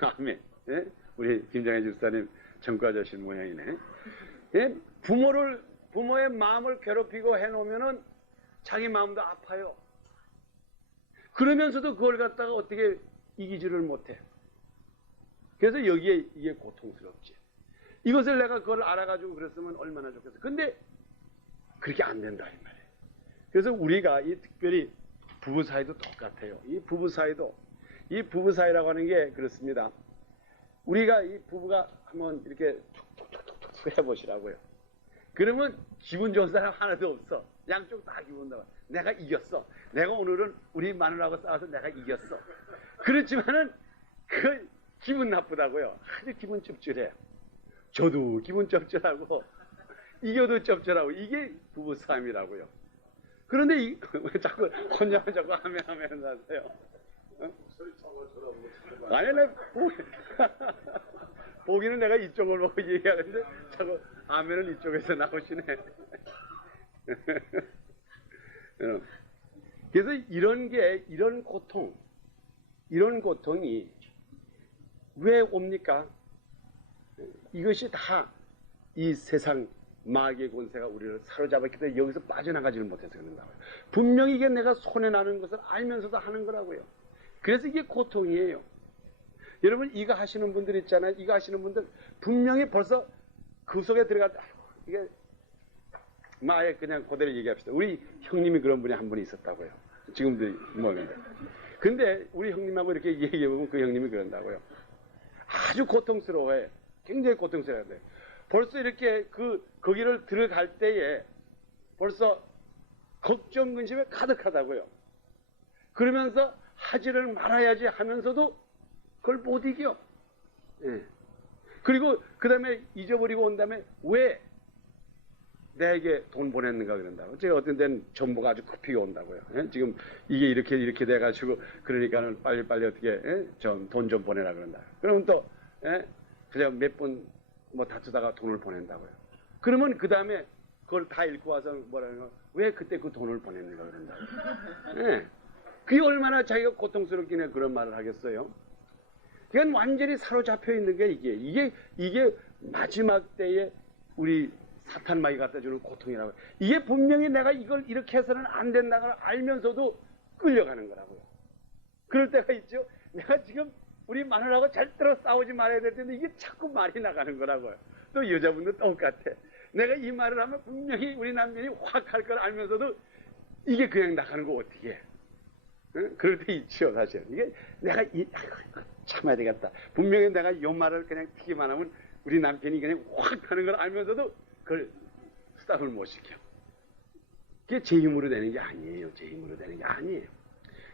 아멘. 예? 우리 김장애 집사님 전과자신 모양이네. 예? 부모의 마음을 괴롭히고 해놓으면은 자기 마음도 아파요. 그러면서도 그걸 갖다가 어떻게 이기지를 못해. 그래서 여기에 이게 고통스럽지. 이것을 내가 그걸 알아가지고 그랬으면 얼마나 좋겠어. 근데 그렇게 안 된다 이 말이에요. 그래서 우리가 이 특별히 부부 사이도 똑같아요. 이 부부 사이라고 하는 게 그렇습니다. 우리가 이 부부가 한번 이렇게 툭툭툭툭 해보시라고요. 그러면 기분 좋은 사람 하나도 없어. 양쪽 다 기분 나와. 내가 이겼어. 내가 오늘은 우리 마누라하고 싸워서 내가 이겼어. 그렇지만은 그 기분 나쁘다고요. 아주 기분 찝찝해. 저도 기분 찝찝하고 이겨도 찝찝하고 이게 부부 싸움이라고요. 그런데 왜 자꾸 혼자만 자꾸 하면 하세요? 아니, 보기는 내가 이쪽을 보고 얘기하는데 자꾸 아멘은 이쪽에서 나오시네. 그래서 이런 고통이 왜 옵니까? 이것이 다 이 세상 마귀의 권세가 우리를 사로잡았기 때문에 여기서 빠져나가지를 못해서 그런다고요. 분명히 이게 내가 손해나는 것을 알면서도 하는 거라고요. 그래서 이게 고통이에요. 여러분 이거 하시는 분들 있잖아요. 이거 하시는 분들 분명히 벌써 그 속에 들어갔다. 이게 아예 그냥 그대로 얘기합시다. 우리 형님이 그런 분이 한 분이 있었다고요. 지금도 뭐는데. 근데 우리 형님하고 이렇게 얘기해보면 그 형님이 그런다고요. 아주 고통스러워해. 굉장히 고통스러워해. 벌써 이렇게 거기를 들어갈 때에 벌써 걱정 근심에 가득하다고요. 그러면서 하지를 말아야지 하면서도 그걸 못 이겨. 예. 그리고 그 다음에 잊어버리고 온 다음에 왜 내게 돈 보냈는가 그런다고. 제가 어떤 데는 정보가 아주 급히 온다고요. 예? 지금 이게 이렇게 돼가지고 그러니까는 빨리 어떻게 예? 돈 좀 보내라 그런다. 그러면 또 예? 그냥 몇 번 뭐 다투다가 돈을 보낸다고요. 그러면 그 다음에 그걸 다 읽고 와서 뭐라는 거, 왜 그때 그 돈을 보냈는가 그런다고. 예? 그게 얼마나 자기가 고통스럽긴 그런 말을 하겠어요. 그건 완전히 사로잡혀 있는 게 이게 마지막 때에 우리 사탄 마귀 갖다 주는 고통이라고요. 이게 분명히 내가 이걸 이렇게 해서는 안 된다고 알면서도 끌려가는 거라고요. 그럴 때가 있죠. 내가 지금 우리 마누라하고 절대로 싸우지 말아야 될 텐데 이게 자꾸 말이 나가는 거라고요. 또 여자분도 똑같아. 내가 이 말을 하면 분명히 우리 남편이 확 할 걸 알면서도 이게 그냥 나가는 거 어떻게 해. 응? 그럴 때 있죠, 사실. 이게 내가 참아야 되겠다. 분명히 내가 이 말을 그냥 튀기만 하면 우리 남편이 그냥 확 하는 걸 알면서도 그걸 스탑을 못 시켜. 그게 제 힘으로 되는 게 아니에요. 제 힘으로 되는 게 아니에요.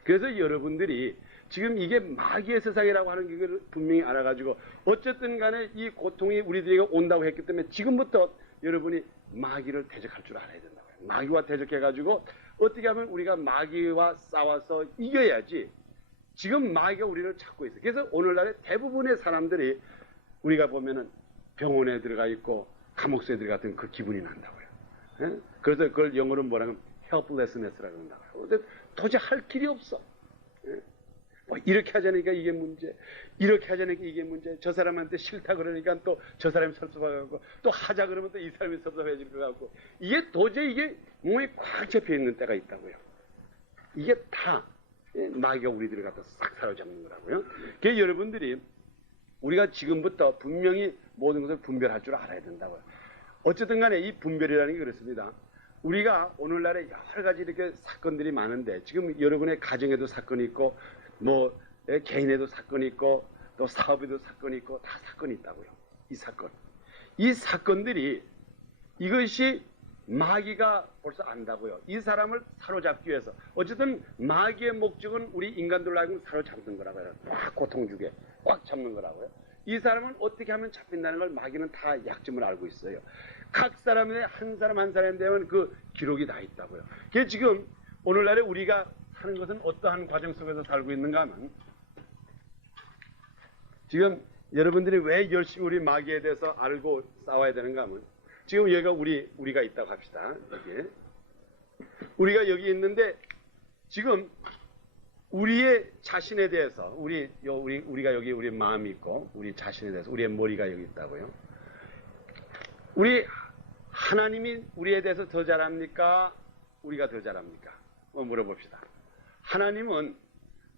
그래서 여러분들이 지금 이게 마귀의 세상이라고 하는 걸 분명히 알아가지고 어쨌든 간에 이 고통이 우리들에게 온다고 했기 때문에 지금부터 여러분이 마귀를 대적할 줄 알아야 된다고요. 마귀와 대적해가지고 어떻게 하면 우리가 마귀와 싸워서 이겨야지. 지금 마귀가 우리를 찾고 있어요. 그래서 오늘날에 대부분의 사람들이 우리가 보면은 병원에 들어가 있고 감옥소에 들어갔던 그 기분이 난다고요. 예? 그래서 그걸 영어로 뭐라고 하면 helplessness라고 한다고요. 도저히 할 길이 없어. 예? 뭐 이렇게 하자니까 이게 문제, 이렇게 하자니까 이게 문제, 저 사람한테 싫다 그러니까 또 저 사람이 섭섭하고 또 하자 그러면 또 이 사람이 섭섭해질 것 같고 이게 도저히 이게 몸에 꽉 잡혀 있는 때가 있다고요. 이게 다 마귀가 우리들을 갖다 싹 사로잡는 거라고요. 그래서 여러분들이 우리가 지금부터 분명히 모든 것을 분별할 줄 알아야 된다고요. 어쨌든 간에 이 분별이라는 게 그렇습니다. 우리가 오늘날에 여러 가지 이렇게 사건들이 많은데 지금 여러분의 가정에도 사건이 있고 뭐 개인에도 사건이 있고 또 사업에도 사건이 있고 다 사건이 있다고요. 이 사건들이 이것이 마귀가 벌써 안다고요. 이 사람을 사로잡기 위해서 어쨌든 마귀의 목적은 우리 인간들로 하여금 사로잡는 거라고요. 꽉 고통 주게 꽉 잡는 거라고요. 이 사람은 어떻게 하면 잡힌다는 걸 마귀는 다 약점을 알고 있어요. 각 사람의 한 사람 한 사람에 대한 그 기록이 다 있다고요. 그게 지금 오늘날에 우리가 사는 것은 어떠한 과정 속에서 살고 있는가 하면, 지금 여러분들이 왜 열심히 우리 마귀에 대해서 알고 싸워야 되는가 하면, 지금 여기가 우리가 있다고 합시다. 여기에. 우리가 여기 있는데 지금 우리의 자신에 대해서 우리가 여기 우리 마음이 있고 우리 자신에 대해서 우리의 머리가 여기 있다고요. 우리 하나님이 우리에 대해서 더 잘합니까? 우리가 더 잘합니까? 물어봅시다. 하나님은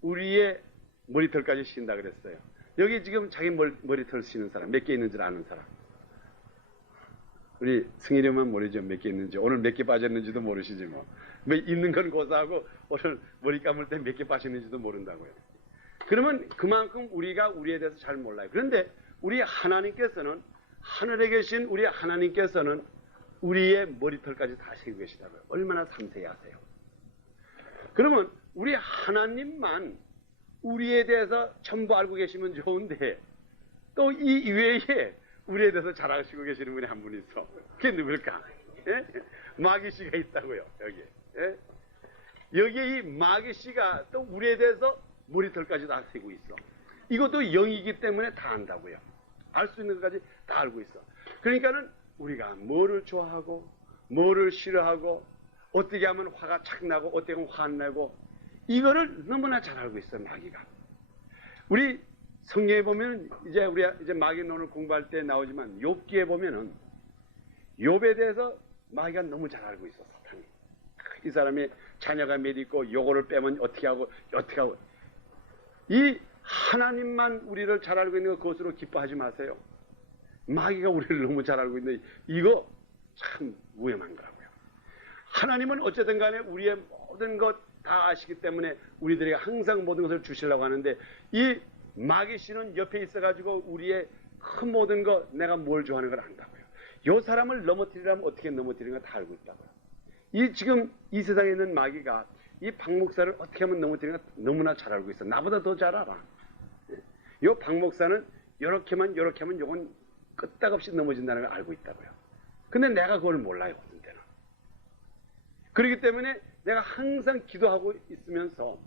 우리의 머리털까지 쉰다 그랬어요. 여기 지금 자기 머리털 씌는 사람 몇 개 있는 줄 아는 사람? 우리 승일이만 모르죠. 몇 개 있는지. 오늘 몇 개 빠졌는지도 모르시지 뭐. 있는 건 고사하고 오늘 머리 감을 때 몇 개 빠졌는지도 모른다고요. 그러면 그만큼 우리가 우리에 대해서 잘 몰라요. 그런데 우리 하나님께서는, 하늘에 계신 우리 하나님께서는 우리의 머리털까지 다 세고 계시다고요. 얼마나 섬세히 아세요. 그러면 우리 하나님만 우리에 대해서 전부 알고 계시면 좋은데, 또 이 이외에 우리에 대해서 잘 아시고 계시는 분이 한 분 있어. 그게 누굴까? 예? 마귀 씨가 있다고요. 여기에. 예? 여기에 이 마귀 씨가 또 우리에 대해서 머리털까지 다 세고 있어. 이것도 영이기 때문에 다 안다고요. 알 수 있는 것까지 다 알고 있어. 그러니까는 우리가 뭐를 좋아하고 뭐를 싫어하고 어떻게 하면 화가 착 나고 어떻게 하면 화 안 나고, 이거를 너무나 잘 알고 있어요. 마귀가. 우리 성경에 보면 우리가 마귀 논을 공부할 때 나오지만 욥기에 보면은 욥에 대해서 마귀가 너무 잘 알고 있어. 사탄이. 이 사람이 자녀가 몇 있고 요거를 빼면 어떻게 하고 이 하나님만 우리를 잘 알고 있는 그것으로 기뻐하지 마세요. 마귀가 우리를 너무 잘 알고 있는데 이거 참 위험한 거라고요. 하나님은 어쨌든 간에 우리의 모든 것 다 아시기 때문에 우리들에게 항상 모든 것을 주시려고 하는데, 이 마귀 씨는 옆에 있어가지고 우리의 큰 모든 것, 내가 뭘 좋아하는 걸 안다고요. 이 사람을 넘어뜨리려면 어떻게 넘어뜨리는 걸 다 알고 있다고요. 지금 이 세상에 있는 마귀가 이 박 목사를 어떻게 하면 넘어뜨리는 걸 너무나 잘 알고 있어. 나보다 더 잘 알아. 이 박 목사는 이렇게 하면 요건 끄떡없이 넘어진다는 걸 알고 있다고요. 근데 내가 그걸 몰라요. 어떤 때는. 그렇기 때문에 내가 항상 기도하고 있으면서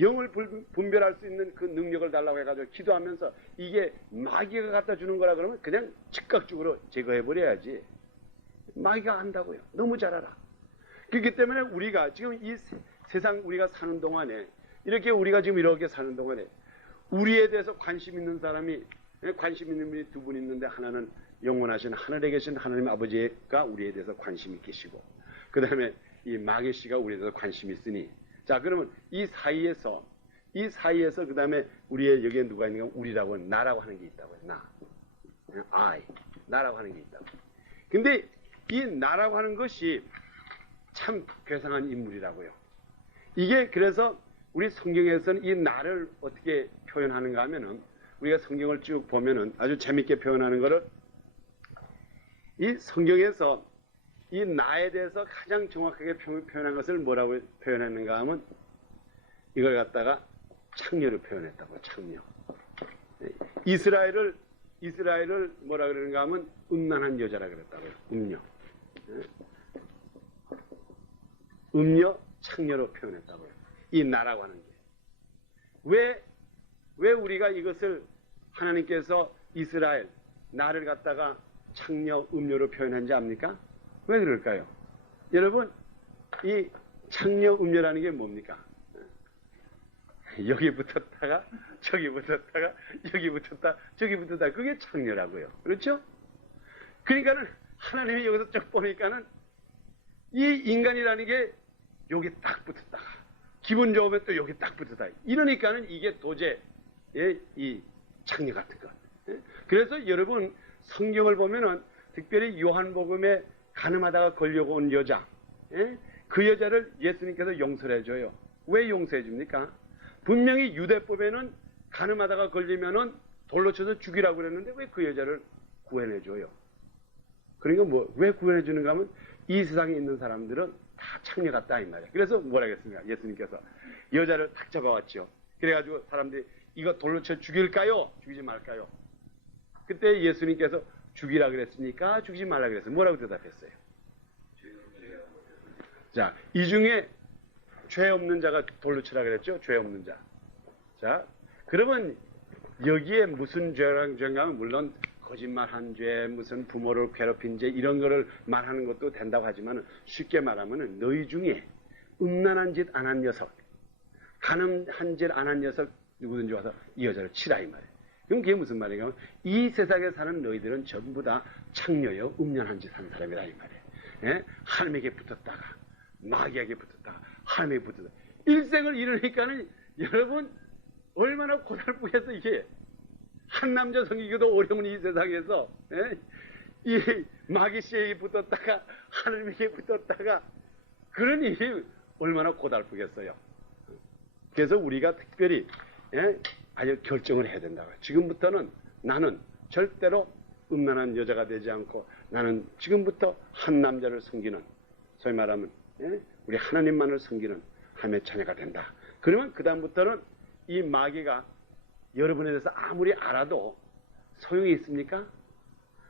영을 분별할 수 있는 그 능력을 달라고 해가지고 기도하면서 이게 마귀가 갖다 주는 거라 그러면 그냥 즉각적으로 제거해버려야지. 마귀가 안다고요. 너무 잘 알아. 그렇기 때문에 우리가 지금 이 세상 우리가 사는 동안에, 이렇게 우리가 지금 이렇게 사는 동안에 우리에 대해서 관심 있는 사람이, 관심 있는 분이 두 분 있는데, 하나는 영원하신 하늘에 계신 하나님 아버지가 우리에 대해서 관심이 계시고, 그 다음에 이 마귀 씨가 우리에 대해서 관심이 있으니, 자 그러면 이 사이에서 그 다음에 우리의 여기에 누가 있는가? 우리라고, 나라고 하는 게 있다고요. 나라고 하는 게 있다고. 근데 이 나라고 하는 것이 참 괴상한 인물이라고요. 이게 그래서 우리 성경에서는 이 나를 어떻게 표현하는가 하면은, 우리가 성경을 쭉 보면은 아주 재밌게 표현하는 거를, 이 성경에서 이 나에 대해서 가장 정확하게 표현한 것을 뭐라고 표현했는가 하면, 이걸 갖다가 창녀로 표현했다고. 창녀. 이스라엘을 뭐라 그러는가 하면 음란한 여자라 그랬다고요. 음녀 창녀로 표현했다고요. 이 나라고 하는 게. 왜 우리가 이것을 하나님께서 이스라엘, 나를 갖다가 창녀, 음녀로 표현한지 압니까? 왜 그럴까요? 여러분, 이 창녀, 음녀라는 게 뭡니까? 여기 붙었다가 저기 붙었다가 여기 붙었다 저기 붙었다, 그게 창녀라고요. 그렇죠? 그러니까는 하나님이 여기서 쭉 보니까는 이 인간이라는 게 여기 딱 붙었다가 기분 좋으면 또 여기 딱 붙었다, 이러니까는 이게 도저히 이 창녀 같은 것. 그래서 여러분 성경을 보면은 특별히 요한복음에 가늠하다가 걸려고 온 여자, 그 여자를 예수님께서 용서를 해줘요. 왜 용서해 줍니까? 분명히 유대법에는 가늠하다가 걸리면은 돌로 쳐서 죽이라고 그랬는데 왜 그 여자를 구원해줘요? 그러니까 왜 구원해주는가 하면 이 세상에 있는 사람들은 다 창녀 같다 이 말이야. 그래서 뭐라 했습니까? 예수님께서 여자를 탁 잡아왔죠. 그래가지고 사람들이 이거 돌로 쳐 죽일까요? 죽이지 말까요? 그때 예수님께서 죽이라 그랬습니까? 죽이지 말라 그랬어요? 뭐라고 대답했어요? 자, 이 중에 죄 없는 자가 돌로 치라 그랬죠? 죄 없는 자. 자, 그러면 여기에 무슨 죄인가 하면 물론 거짓말한 죄, 무슨 부모를 괴롭힌 죄 이런 거를 말하는 것도 된다고 하지만 쉽게 말하면 너희 중에 음란한 짓 안 한 녀석, 간음한 짓 안 한 녀석 누구든지 와서 이 여자를 치라 이 말이에요. 그럼 그게 무슨 말이에요? 이 세상에 사는 너희들은 전부 다 창녀요 음란한 짓 한 사람이라 이 말이에요. 예? 하나님에게 붙었다가 마귀에게 붙었다가 하나님에게 붙었다가 일생을 이루니까는 여러분 얼마나 고달프겠어 이게. 한 남자 성기기도 어려운 이 세상에서 예? 이 마귀 씨에게 붙었다가 하나님에게 붙었다가 그런 일이 얼마나 고달프겠어요. 그래서 우리가 특별히 예? 아주 결정을 해야 된다고요. 지금부터는 나는 절대로 음란한 여자가 되지 않고 나는 지금부터 한 남자를 섬기는 소위 말하면 예? 우리 하나님만을 섬기는 하나님의 자녀가 된다. 그러면 그 다음부터는 이 마귀가 여러분에 대해서 아무리 알아도 소용이 있습니까?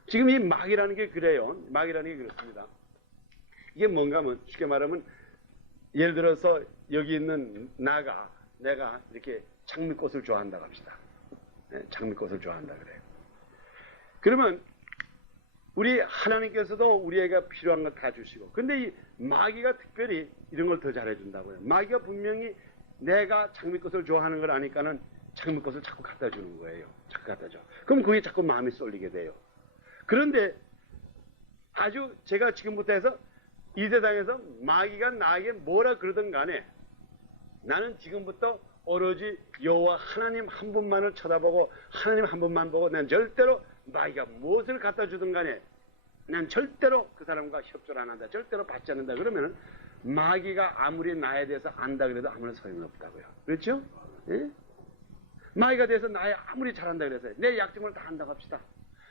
지금 이 마귀라는 게 그래요. 마귀라는 게 그렇습니다. 이게 뭔가 하면 쉽게 말하면 예를 들어서 여기 있는 내가 이렇게 장미꽃을 좋아한다고 합시다. 네, 장미꽃을 좋아한다 그래요. 그러면 우리 하나님께서도 우리에게 필요한 걸 다 주시고 근데 이 마귀가 특별히 이런 걸 더 잘해준다고요. 마귀가 분명히 내가 장미꽃을 좋아하는 걸 아니까는 장미꽃을 자꾸 갖다 주는 거예요. 자꾸 갖다 줘. 그럼 그게 자꾸 마음이 쏠리게 돼요. 그런데 아주 제가 지금부터 해서 이 세상에서 마귀가 나에게 뭐라 그러든 간에 나는 지금부터 오로지 여호와 하나님 한 분만을 쳐다보고 하나님 한 분만 보고 난 절대로 마귀가 무엇을 갖다 주든 간에 난 절대로 그 사람과 협조를 안 한다. 절대로 받지 않는다. 그러면은 마귀가 아무리 나에 대해서 안다 그래도 아무런 소용이 없다고요. 그렇죠? 예? 마귀가 대해서 나에 아무리 잘한다 그래서요. 내 약점을 다 한다고 합시다.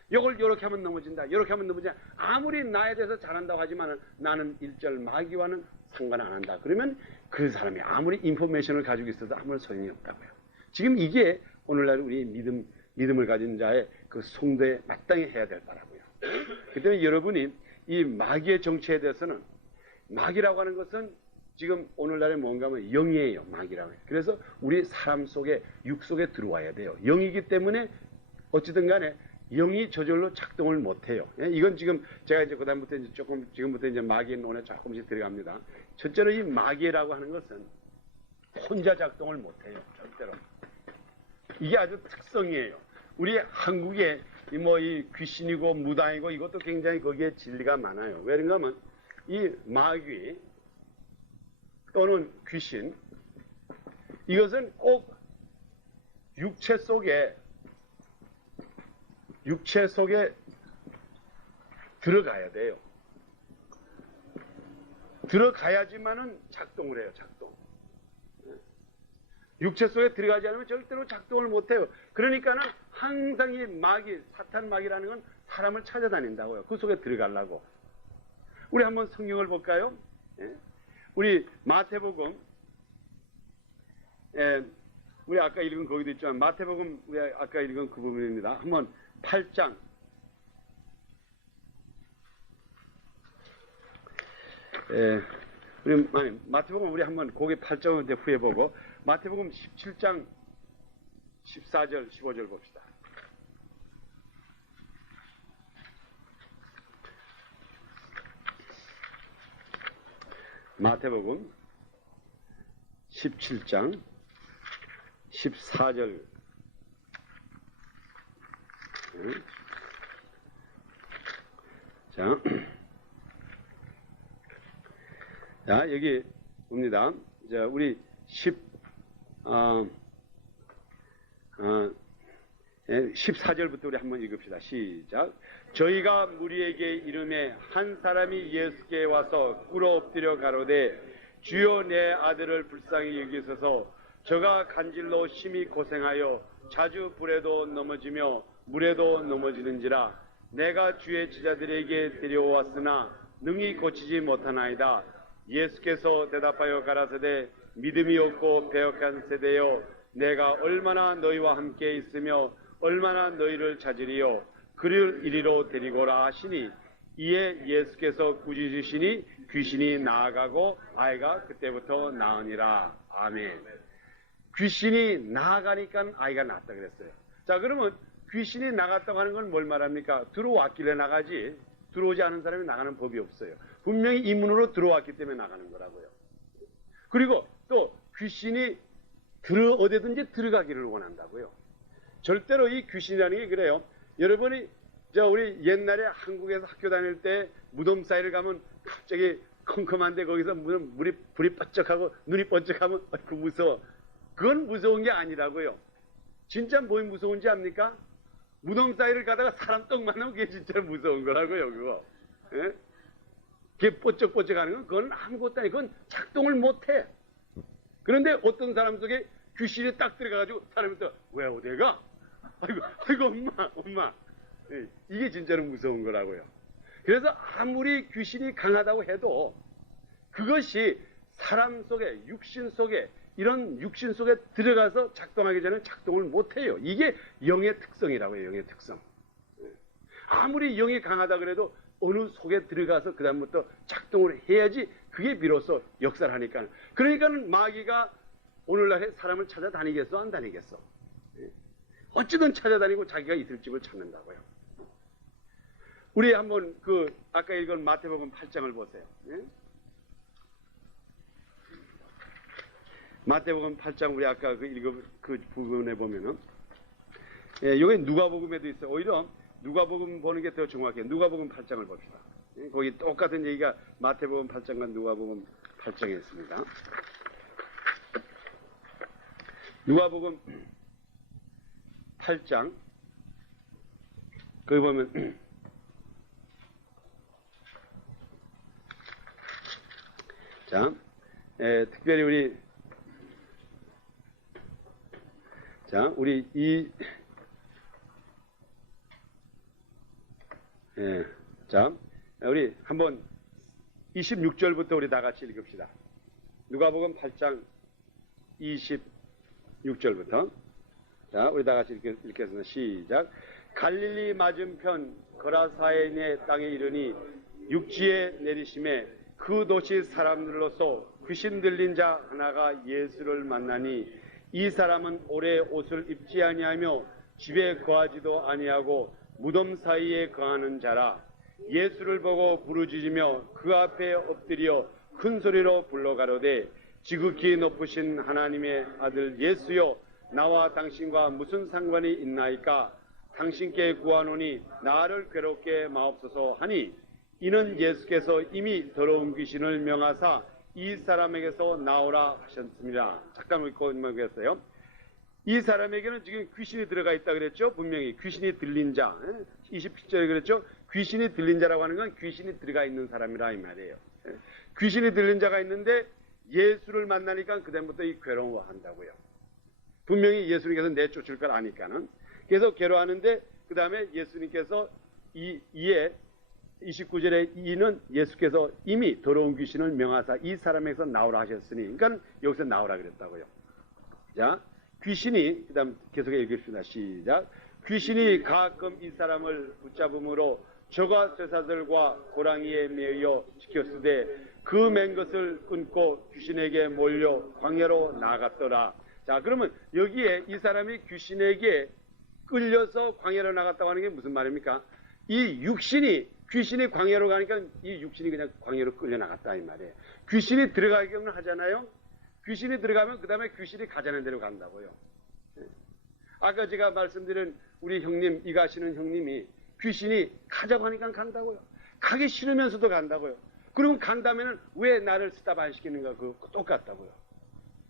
이걸 이렇게 하면 넘어진다. 이렇게 하면 넘어진다. 아무리 나에 대해서 잘한다고 하지만 나는 일절 마귀와는 상관 안 한다. 그러면 그 사람이 아무리 인포메이션을 가지고 있어도 아무런 소용이 없다고요. 지금 이게 오늘날 우리 믿음을 가진 자의 그 송도에 마땅히 해야 될 바라고요. 그 때문에 여러분이 이 마귀의 정체에 대해서는 마귀라고 하는 것은 지금 오늘날에 뭔가 하면 영이에요. 마귀라고 해요. 그래서 우리 사람 속에 육 속에 들어와야 돼요. 영이기 때문에 어찌든 간에 영이 저절로 작동을 못해요. 이건 지금 제가 이제 그다음부터 이제 지금부터 이제 마귀의 논에 조금씩 들어갑니다. 첫째로 이 마귀라고 하는 것은 혼자 작동을 못해요. 절대로. 이게 아주 특성이에요. 우리 한국에 이 귀신이고 무당이고 이것도 굉장히 거기에 진리가 많아요. 왜 그런가 하면 이 마귀 또는 귀신 이것은 꼭 육체 속에 들어가야 돼요. 들어가야지만은 작동을 해요. 작동. 육체 속에 들어가지 않으면 절대로 작동을 못해요. 그러니까는 항상 이 마귀, 사탄 마귀라는 건 사람을 찾아다닌다고요. 그 속에 들어가려고. 우리 한번 성경을 볼까요? 우리 마태복음, 우리 아까 읽은 거기도 있지만 마태복음 우리 아까 읽은 그 부분입니다. 한번 8장 마태복음 우리 한번 거기 8장을 후에 보고 마태복음 17장 14절 15절 봅시다. 마태복음 17장 14절 자, 여기 봅니다. 자, 우리 14절부터 우리 한번 읽읍시다. 시작. 저희가 무리에게 이름에 한 사람이 예수께 와서 꿇어 엎드려 가로되 주여 내 아들을 불쌍히 여기소서 저가 간질로 심히 고생하여 자주 불에도 넘어지며 물에도 넘어지는지라 내가 주의 제자들에게 데려왔으나 능히 고치지 못하나이다. 예수께서 대답하여 가라사대 믿음이 없고 배역한 세대여 내가 얼마나 너희와 함께 있으며 얼마나 너희를 찾으리요 그를 이리로 데리고라 하시니 이에 예수께서 꾸짖으시니 귀신이 나아가고 아이가 그때부터 나으니라. 아멘. 귀신이 나아가니까 아이가 낫다 그랬어요. 자, 그러면 귀신이 나갔다고 하는 건 뭘 말합니까? 들어왔길래 나가지 들어오지 않은 사람이 나가는 법이 없어요. 분명히 이 문으로 들어왔기 때문에 나가는 거라고요. 그리고 또 귀신이 어디든지 들어가기를 원한다고요. 절대로 이 귀신이라는 게 그래요. 여러분이 우리 옛날에 한국에서 학교 다닐 때 무덤 사이를 가면 갑자기 컴컴한데 거기서 불이 번쩍하고 눈이 번쩍하면 아이고 무서워. 그건 무서운 게 아니라고요. 진짜 뭐 무서운지 압니까? 무덤 사이를 가다가 사람 떡 만나면 그게 진짜 무서운 거라고요. 그거. 예? 그게 번쩍번쩍하는 건 그건 아무것도 아니고 그건 작동을 못해. 그런데 어떤 사람 속에 귀신이 딱 들어가가지고 사람이 또 왜 어디가? 아이고 엄마. 예, 이게 진짜로 무서운 거라고요. 그래서 아무리 귀신이 강하다고 해도 그것이 사람 속에 육신 속에 이런 육신 속에 들어가서 작동하기 전에 작동을 못해요. 이게 영의 특성이라고요. 영의 특성. 아무리 영이 강하다 그래도 어느 속에 들어가서 그 다음부터 작동을 해야지 그게 비로소 역사를 하니까. 그러니까 마귀가 오늘날에 사람을 찾아다니겠어 안 다니겠어? 어찌든 찾아다니고 자기가 있을 집을 찾는다고요. 우리 한번 아까 읽은 마태복음 8장을 보세요. 마태복음 8장 우리 아까 읽은 그 부분에 보면은 여기 누가복음에도 있어요. 오히려 누가복음 보는 게 더 정확해요. 누가복음 8장을 봅시다. 거기 똑같은 얘기가 마태복음 8장과 누가복음 8장에 있습니다. 누가복음 8장 거기 보면 자, 특별히 우리 우리 한번 26절부터 우리 다 같이 읽읍시다. 누가복음 8장 26절부터. 자, 우리 다 같이 읽겠습니다. 시작. 갈릴리 맞은편 거라사인의 땅에 이르니 육지에 내리심에 그 도시 사람들로서 귀신 들린 자 하나가 예수를 만나니 이 사람은 오래 옷을 입지 아니하며 집에 거하지도 아니하고 무덤 사이에 거하는 자라. 예수를 보고 부르짖으며 그 앞에 엎드려 큰 소리로 불러가로되 지극히 높으신 하나님의 아들 예수여 나와 당신과 무슨 상관이 있나이까? 당신께 구하노니 나를 괴롭게 마옵소서 하니 이는 예수께서 이미 더러운 귀신을 명하사 이 사람에게서 나오라 하셨습니다. 잠깐 읽고 넘어가겠어요. 이 사람에게는 지금 귀신이 들어가 있다 그랬죠. 분명히 귀신이 들린 자. 27절에 그랬죠. 귀신이 들린 자라고 하는 건 귀신이 들어가 있는 사람이라 이 말이에요. 귀신이 들린 자가 있는데 예수를 만나니까 그다음부터 괴로워한다고요. 분명히 예수님께서 내쫓을 걸 아니까는. 그래서 괴로워하는데 그 다음에 예수님께서 이에 29절에 이는 예수께서 이미 더러운 귀신을 명하사 이 사람에게서 나오라 하셨으니, 그러니까 여기서 나오라 그랬다고요. 자, 귀신이, 그 다음 계속 읽읍시다. 시작. 귀신이 가끔 이 사람을 붙잡음으로 저가 쇠사슬과 고랑이에 매여 지켰으되 그 맨 것을 끊고 귀신에게 몰려 광야로 나갔더라. 자, 그러면 여기에 이 사람이 귀신에게 끌려서 광야로 나갔다고 하는 게 무슨 말입니까? 이 귀신이 광야로 가니까 이 육신이 그냥 광야로 끌려 나갔다 이 말이에요. 귀신이 들어가기는 하잖아요. 귀신이 들어가면 그 다음에 귀신이 가자는 대로 간다고요. 아까 제가 말씀드린 우리 형님, 이가시는 형님이 귀신이 가자고 하니까 간다고요. 가기 싫으면서도 간다고요. 그러면 간다면 왜 나를 스탑 안 시키는가? 그거 똑같다고요.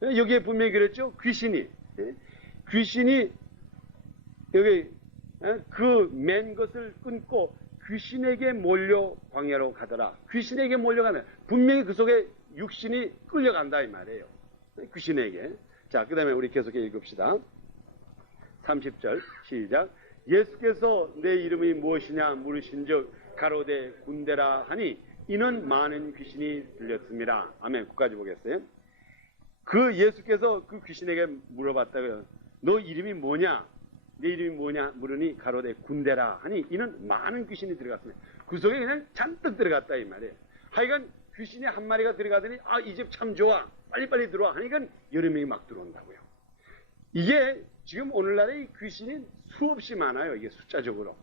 여기에 분명히 그랬죠. 귀신이 여기 그 맨 것을 끊고 귀신에게 몰려 광야로 가더라. 귀신에게 몰려가는, 분명히 그 속에 육신이 끌려간다 이 말이에요. 귀신에게. 자, 그 다음에 우리 계속 읽읍시다. 30절 시작. 예수께서 내 이름이 무엇이냐 물으신즉 가로되 군대라 하니 이는 많은 귀신이 들렸습니다. 아멘. 끝까지 보겠어요. 그 예수께서 그 귀신에게 물어봤다고요. 너 이름이 뭐냐? 내 이름이 뭐냐 물으니 가로되 군대라 하니 이는 많은 귀신이 들어갔습니다. 그 속에 그냥 잔뜩 들어갔다 이 말이에요. 하여간 귀신이 한 마리가 들어가더니 아, 이 집 참 좋아. 빨리빨리 들어와 하니까 여러 명이 막 들어온다고요. 이게 지금 오늘날의 귀신이 수없이 많아요. 이게 숫자적으로.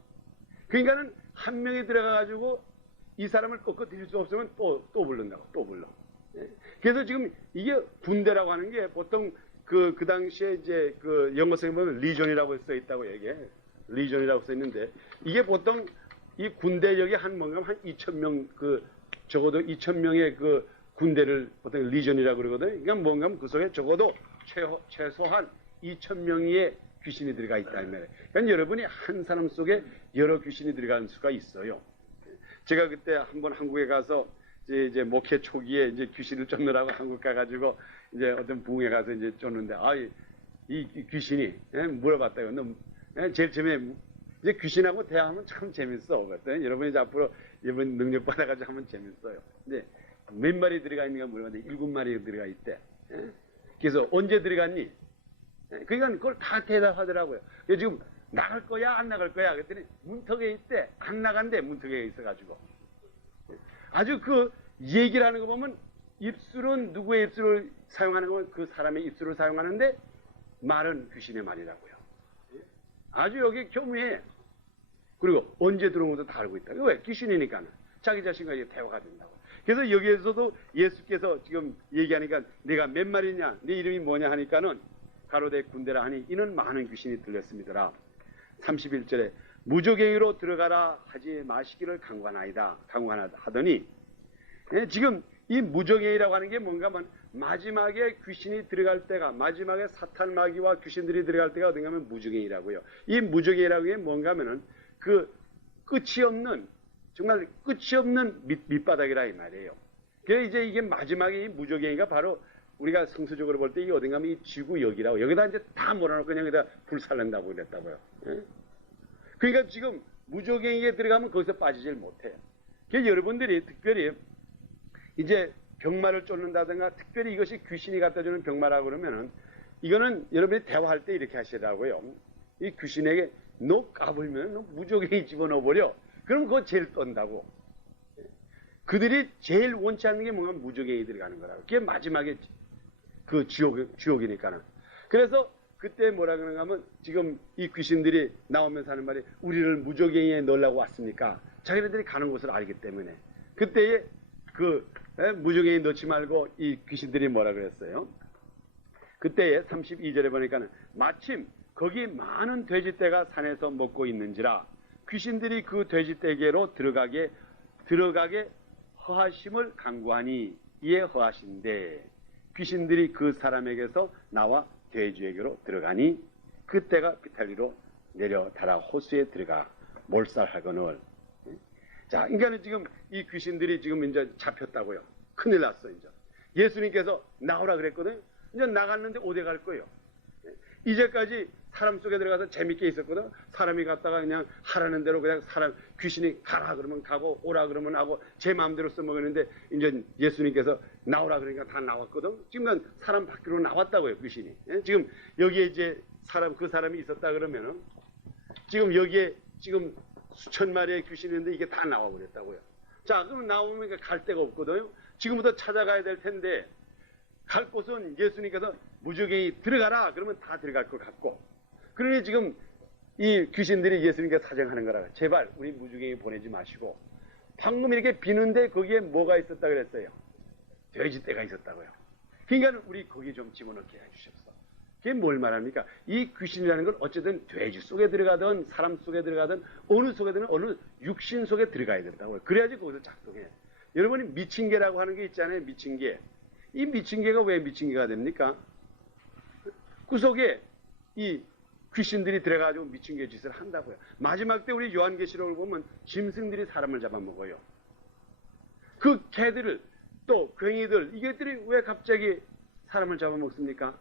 그러니까는 한 명이 들어가가지고 이 사람을 꺾어드릴 수 없으면 또 부른다고. 또 불러. 예. 그래서 지금 이게 군대라고 하는 게 보통 그 당시에 이제 그 영어성에 보면 리전이라고 써 있다고 얘기해. 리전이라고 써 있는데 이게 보통 이 군대력이 뭔가 한 2,000명 적어도 2,000명의 그 군대를 보통 리전이라고 그러거든요. 그러니까 뭔가 그 속에 적어도 최소한 2,000명의 귀신이 들어가 있다 이 말이에요. 그러니까 여러분이 한 사람 속에 여러 귀신이 들어가는 수가 있어요. 제가 그때 한번 한국에 가서 이제 목회 초기에 이제 귀신을 쫓느라고 한국 가가지고 이제 어떤 부흥회 가서 이제 쫓는데 이 귀신이 물어봤다고. 너 제일 처음에 이제 귀신하고 대화하면 참 재밌어. 그랬더니 여러분이 이제 앞으로 이번 능력 받아가지고 하면 재밌어요. 근데 몇 마리 들어가 있는가 물어봤는데 7마리 들어가 있대. 그래서 언제 들어갔니? 그러니까 그걸 다 대답하더라고요. 그래서 지금 나갈 거야 안 나갈 거야 그랬더니 문턱에 있대. 안 나간대. 문턱에 있어가지고. 아주 그 얘기를 하는 거 보면 입술은 누구의 입술을 사용하는 거면 그 사람의 입술을 사용하는데 말은 귀신의 말이라고요. 아주 여기 교묘해. 그리고 언제 들어온 것도 다 알고 있다. 왜? 귀신이니까는. 자기 자신과 이게 대화가 된다고. 그래서 여기에서도 예수께서 지금 얘기하니까 내가 몇 마리냐, 네 이름이 뭐냐 하니까는 가로되 군대라 하니 이는 많은 귀신이 들렸습니다라. 31절에 무조갱이로 들어가라 하지 마시기를 강권하더니 지금 이 무조갱이라고 하는 게 뭔가 하면 마지막에 귀신이 들어갈 때가 마지막에 사탄 마귀와 귀신들이 들어갈 때가 어딘가 하면 무조갱이라고요. 이 무조갱이라고 하는 게 뭔가 하면은 그 끝이 없는 정말 끝이 없는 밑바닥이라 이 말이에요. 그래서 이제 이게 마지막에 이 무조갱이가 바로 우리가 성수적으로 볼 때 이게 어딘가 하면 이 지구역이라고 여기다 이제 다 몰아놓고 그냥 여기다 불살른다고 그랬다고요. 예? 그러니까 지금 무조갱이에 들어가면 거기서 빠지질 못해요. 그래서 여러분들이 특별히 이제 병마를 쫓는다든가 특별히 이것이 귀신이 갖다 주는 병마라고 그러면은 이거는 여러분이 대화할 때 이렇게 하시라고요. 이 귀신에게 너 까불면 너 무조갱이 집어넣어 버려. 그럼 그거 제일 떤다고. 그들이 제일 원치 않는 게 뭔가 무조갱이 들어가는 거라고. 그게 마지막에 그 지옥이니까는. 그래서 그때 뭐라 그러는가 하면 지금 이 귀신들이 나오면서 하는 말이 우리를 무조갱이에 넣으려고 왔습니까? 자기네들이 가는 곳을 알기 때문에. 그때에 무조갱이 넣지 말고 이 귀신들이 뭐라 그랬어요? 그때에 32절에 보니까는 마침 거기 많은 돼지떼가 산에서 먹고 있는지라 귀신들이 그 돼지떼게로 들어가게 허하심을 강구하니 이에 허하신데 귀신들이 그 사람에게서 나와 돼지에게로 들어가니 그때가 비탈리로 내려 달아 호수에 들어가 몰살하거늘. 자, 그러니까 지금 이 귀신들이 지금 이제 잡혔다고요. 큰일 났어 이제. 예수님께서 나오라 그랬거든요. 이제 나갔는데 어디 갈 거예요? 이제까지 사람 속에 들어가서 재밌게 있었거든. 사람이 갔다가 그냥 하라는 대로 그냥 귀신이 가라 그러면 가고 오라 그러면 하고 제 마음대로 써먹었는데 이제 예수님께서 나오라 그러니까 다 나왔거든. 지금 사람 밖으로 나왔다고요, 귀신이. 지금 여기에 이제 그 사람이 있었다 그러면은 지금 여기에 지금 수천 마리의 귀신이 있는데 이게 다 나와버렸다고요. 자, 그럼 나오면 갈 데가 없거든요. 지금부터 찾아가야 될 텐데 갈 곳은 예수님께서 무조갱이 들어가라 그러면 다 들어갈 것 같고 그러니 지금 이 귀신들이 예수님께 사정하는 거라. 제발 우리 무조갱이 보내지 마시고 방금 이렇게 비는데 거기에 뭐가 있었다 그랬어요? 돼지떼가 있었다고요. 그러니까 우리 거기 좀 집어넣게 해주십시오. 그게 뭘 말합니까? 이 귀신이라는 건 어쨌든 돼지 속에 들어가든 사람 속에 들어가든 어느 속에 들어가든 어느 육신 속에 들어가야 된다고요. 그래야지 거기서 작동해. 여러분이 미친 개라고 하는 게 있잖아요. 미친 개. 이 미친 개가 왜 미친 개가 됩니까? 그 속에 이 귀신들이 들어가지고 미친 개 짓을 한다고요. 마지막 때 우리 요한계시록을 보면 짐승들이 사람을 잡아먹어요. 그 개들을 또 괭이들 이것들이 왜 갑자기 사람을 잡아먹습니까?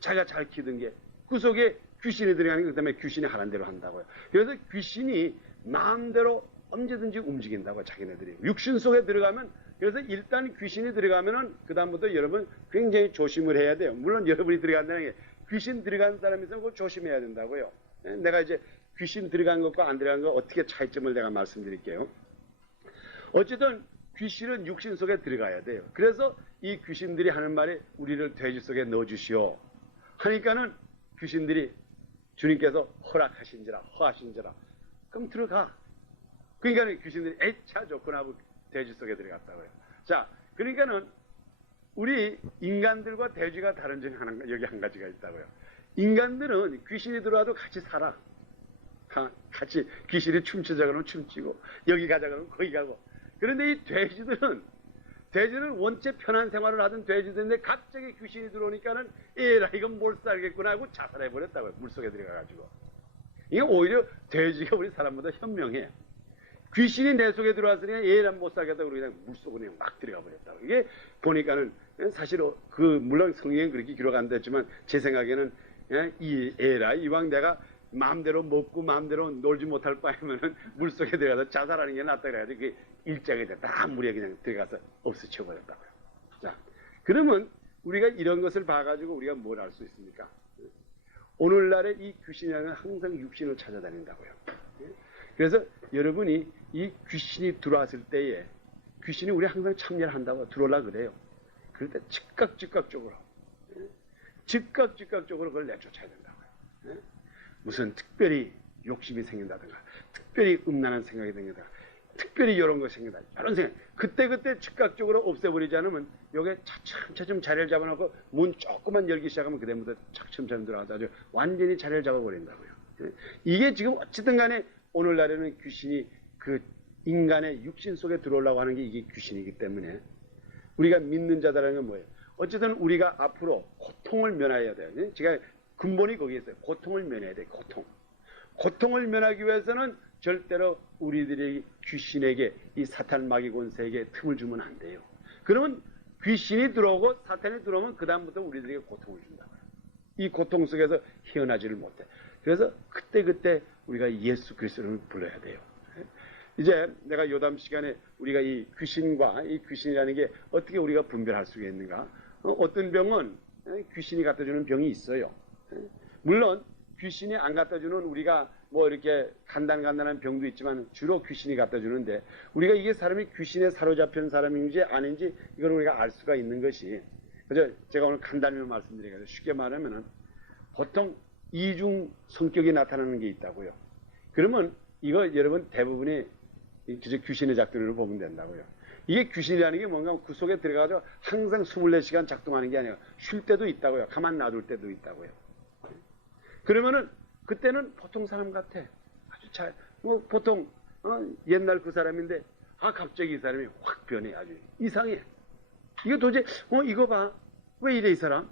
자기가 잘 키던 게 그 속에 귀신이 들어가는 게 그다음에 귀신이 하라는 대로 한다고요. 그래서 귀신이 마음대로 언제든지 움직인다고요. 자기네들이 육신 속에 들어가면 그래서 일단 귀신이 들어가면은 그 다음부터 여러분 굉장히 조심을 해야 돼요. 물론 여러분이 들어간다는 게 귀신 들어간 사람이 있으면 그걸 조심해야 된다고요. 내가 이제 귀신 들어간 것과 안 들어간 것 어떻게 차이점을 내가 말씀드릴게요. 어쨌든 귀신은 육신 속에 들어가야 돼요. 그래서 이 귀신들이 하는 말이 우리를 돼지 속에 넣어주시오 하니까는 귀신들이 주님께서 허하신지라 그럼 들어가. 그러니까 귀신들이 에차 좋구나 하고 돼지 속에 들어갔다고요. 자, 그러니까는 우리 인간들과 돼지가 다른 점이 여기 한 가지가 있다고요. 인간들은 귀신이 들어와도 같이 살아. 같이 귀신이 춤추자 그러면 춤추고 여기 가자 그러면 거기 가고. 그런데 이 돼지들은 원체 편한 생활을 하던 돼지들인데 갑자기 귀신이 들어오니까는 에라 이건 못 살겠구나 하고 자살해 버렸다고요. 물속에 들어가가지고. 이게 오히려 돼지가 우리 사람보다 현명해. 귀신이 내 속에 들어왔으니 에라 못 살겠다고 그냥 물속으로 그냥 막 들어가 버렸다고. 이게 보니까는 사실 물론 성경에 그렇게 기록 안 됐지만 제 생각에는 이 에라 이왕 내가 마음대로 먹고 마음대로 놀지 못할 바에는 물속에 들어가서 자살하는 게 낫다 그래가지고 그게 일장이 됐다. 물에 그냥 들어가서 없애쳐 버렸다고요. 자, 그러면 우리가 이런 것을 봐가지고 우리가 뭘 알 수 있습니까? 오늘날의 이 귀신이라는 항상 육신을 찾아다닌다고요. 그래서 여러분이 이 귀신이 들어왔을 때에 귀신이 우리 항상 참여를 한다고 들어오려고 그래요. 그럴 때 즉각적으로 그걸 내쫓아야 된다고요. 무슨 특별히 욕심이 생긴다든가 특별히 음란한 생각이 생긴다든가 특별히 이런 거 생긴다 이런 생각 그때 즉각적으로 없애버리지 않으면 여기에 차츰 자리를 잡아놓고 문 조금만 열기 시작하면 그다음부터 차츰 들어가서 아주 완전히 자리를 잡아버린다고요. 이게 지금 어쨌든 간에 오늘날에는 귀신이 그 인간의 육신 속에 들어오려고 하는 게 이게 귀신이기 때문에 우리가 믿는 자들라는 건 뭐예요? 어쨌든 우리가 앞으로 고통을 면해야 돼요. 제가 근본이 거기에 있어요. 고통을 면해야 돼요. 고통을 면하기 위해서는 절대로 우리들이 귀신에게 이 사탄 마귀 권세에게 틈을 주면 안 돼요. 그러면 귀신이 들어오고 사탄이 들어오면 그 다음부터 우리들에게 고통을 준다고요. 이 고통 속에서 헤어나지를 못해. 그래서 그때 우리가 예수 그리스도를 불러야 돼요. 이제 내가 요담 시간에 우리가 이 귀신과 이 귀신이라는 게 어떻게 우리가 분별할 수가 있는가? 어떤 병은 귀신이 갖다 주는 병이 있어요. 물론 귀신이 안 갖다 주는 우리가 뭐 이렇게 간단한 병도 있지만 주로 귀신이 갖다 주는데 우리가 이게 사람이 귀신에 사로잡힌 사람인지 아닌지 이걸 우리가 알 수가 있는 것이 그래서 제가 오늘 간단히 말씀드리겠습니다. 쉽게 말하면은 보통 이중 성격이 나타나는 게 있다고요. 그러면 이거 여러분 대부분이 그저 귀신의 작동으로 보면 된다고요. 이게 귀신이라는 게 뭔가 그 속에 들어가서 항상 24시간 작동하는 게 아니라 쉴 때도 있다고요. 가만 놔둘 때도 있다고요. 그러면은 그때는 보통 사람 같아. 아주 보통 옛날 그 사람인데 갑자기 이 사람이 확 변해. 아주 이상해. 이거 도대체 이거 봐. 왜 이래 이 사람?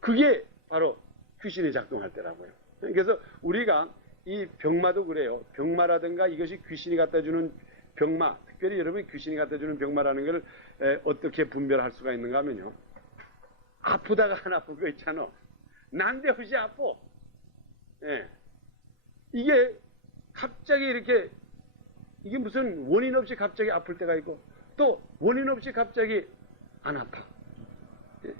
그게 바로 귀신이 작동할 때라고요. 그래서 우리가 이 병마도 그래요. 병마라든가 이것이 귀신이 갖다 주는 병마, 특별히 여러분이 귀신이 갖다 주는 병마라는 걸 어떻게 분별할 수가 있는가 하면요. 아프다가 안 아픈 거 있잖아. 난데없이 아파. 예. 이게 갑자기 이렇게 이게 무슨 원인 없이 갑자기 아플 때가 있고 또 원인 없이 갑자기 안 아파.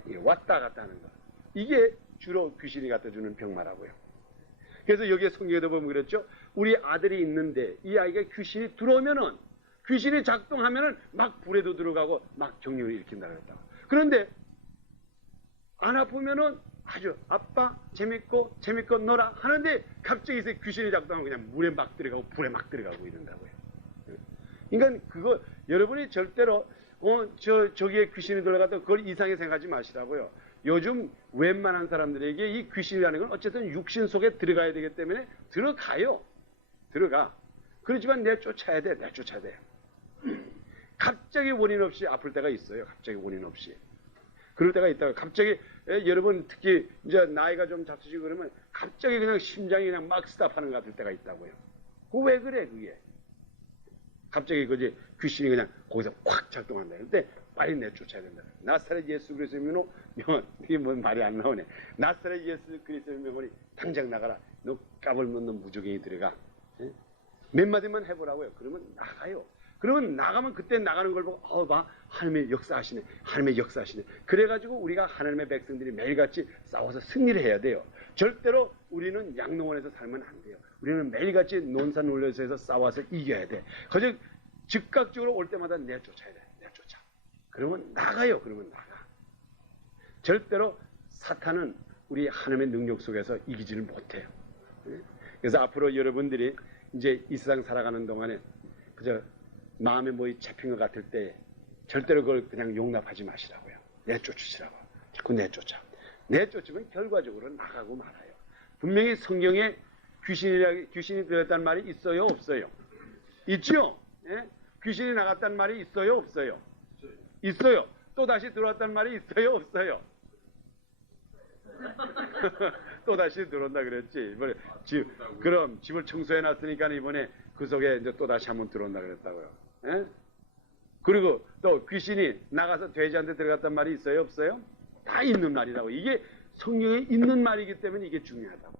예. 왔다 갔다 하는 거. 이게 주로 귀신이 갖다 주는 병마라고요. 그래서 여기에 성경에도 보면 그랬죠. 우리 아들이 있는데 이 아이가 귀신이 들어오면은 귀신이 작동하면은 막 불에도 들어가고 막 정령을 일으킨다 그랬다고. 그런데 안 아프면은 아주 아빠 재밌고 놀아 하는데 갑자기 귀신이 작동하고 그냥 물에 막 들어가고 불에 막 들어가고 이런다고요. 그러니까 그거 여러분이 절대로 저기에 귀신이 들어가도 그걸 이상하게 생각하지 마시라고요. 요즘 웬만한 사람들에게 이 귀신이라는 건 어쨌든 육신 속에 들어가야 되기 때문에 들어가요. 들어가. 그렇지만 내쫓아야 돼. 갑자기 원인 없이 아플 때가 있어요. 갑자기 원인 없이. 그럴 때가 있다고. 갑자기 여러분 특히 이제 나이가 좀 잡수시고 그러면 갑자기 그냥 심장이 그냥 막 스탑하는 것 같을 때가 있다고요. 그거 왜 그래 그게? 갑자기 그지 귀신이 그냥 거기서 확 작동한다. 그런데 빨리 내쫓아야 된다. 나사렛 예수 그리스도의 명으로 이게 뭐 말이 안 나오네. 나사렛 예수 그리스도의 명으로 당장 나가라. 너 까불면 너 무조건이 들어가. 몇 마디만 해보라고요. 그러면 나가요. 그러면 나가면 그때 나가는 걸 보고 봐 하나님의 역사하시네. 하나님의 역사하시네. 그래가지고 우리가 하나님의 백성들이 매일같이 싸워서 승리를 해야 돼요. 절대로 우리는 양농원에서 살면 안 돼요. 우리는 매일같이 논산올려서에서 싸워서 이겨야 돼. 그저 즉각적으로 올 때마다 내쫓아야 돼. 내쫓아. 그러면 나가요. 그러면 나가. 절대로 사탄은 우리 하나님의 능력 속에서 이기지를 못해요. 그래서 앞으로 여러분들이 이제 이 세상 살아가는 동안에 그저 마음에 뭐이 잡힌 것 같을 때 절대로 그걸 그냥 용납하지 마시라고요. 내쫓으시라고. 자꾸 내쫓아. 내쫓으면 결과적으로 나가고 말아요. 분명히 성경에 귀신이 들었다는 말이 있어요, 없어요? 있죠? 예? 귀신이 나갔다는 말이 있어요, 없어요? 있어요. 또 다시 들어왔다는 말이 있어요, 없어요? 또 다시 들어온다 그랬지. 이번에 그럼 집을 청소해 놨으니까 이번에 그 속에 이제 또 다시 한번 들어온다 그랬다고요. 예? 그리고 또 귀신이 나가서 돼지한테 들어갔단 말이 있어요, 없어요? 다 있는 말이라고. 이게 성경에 있는 말이기 때문에 이게 중요하다고.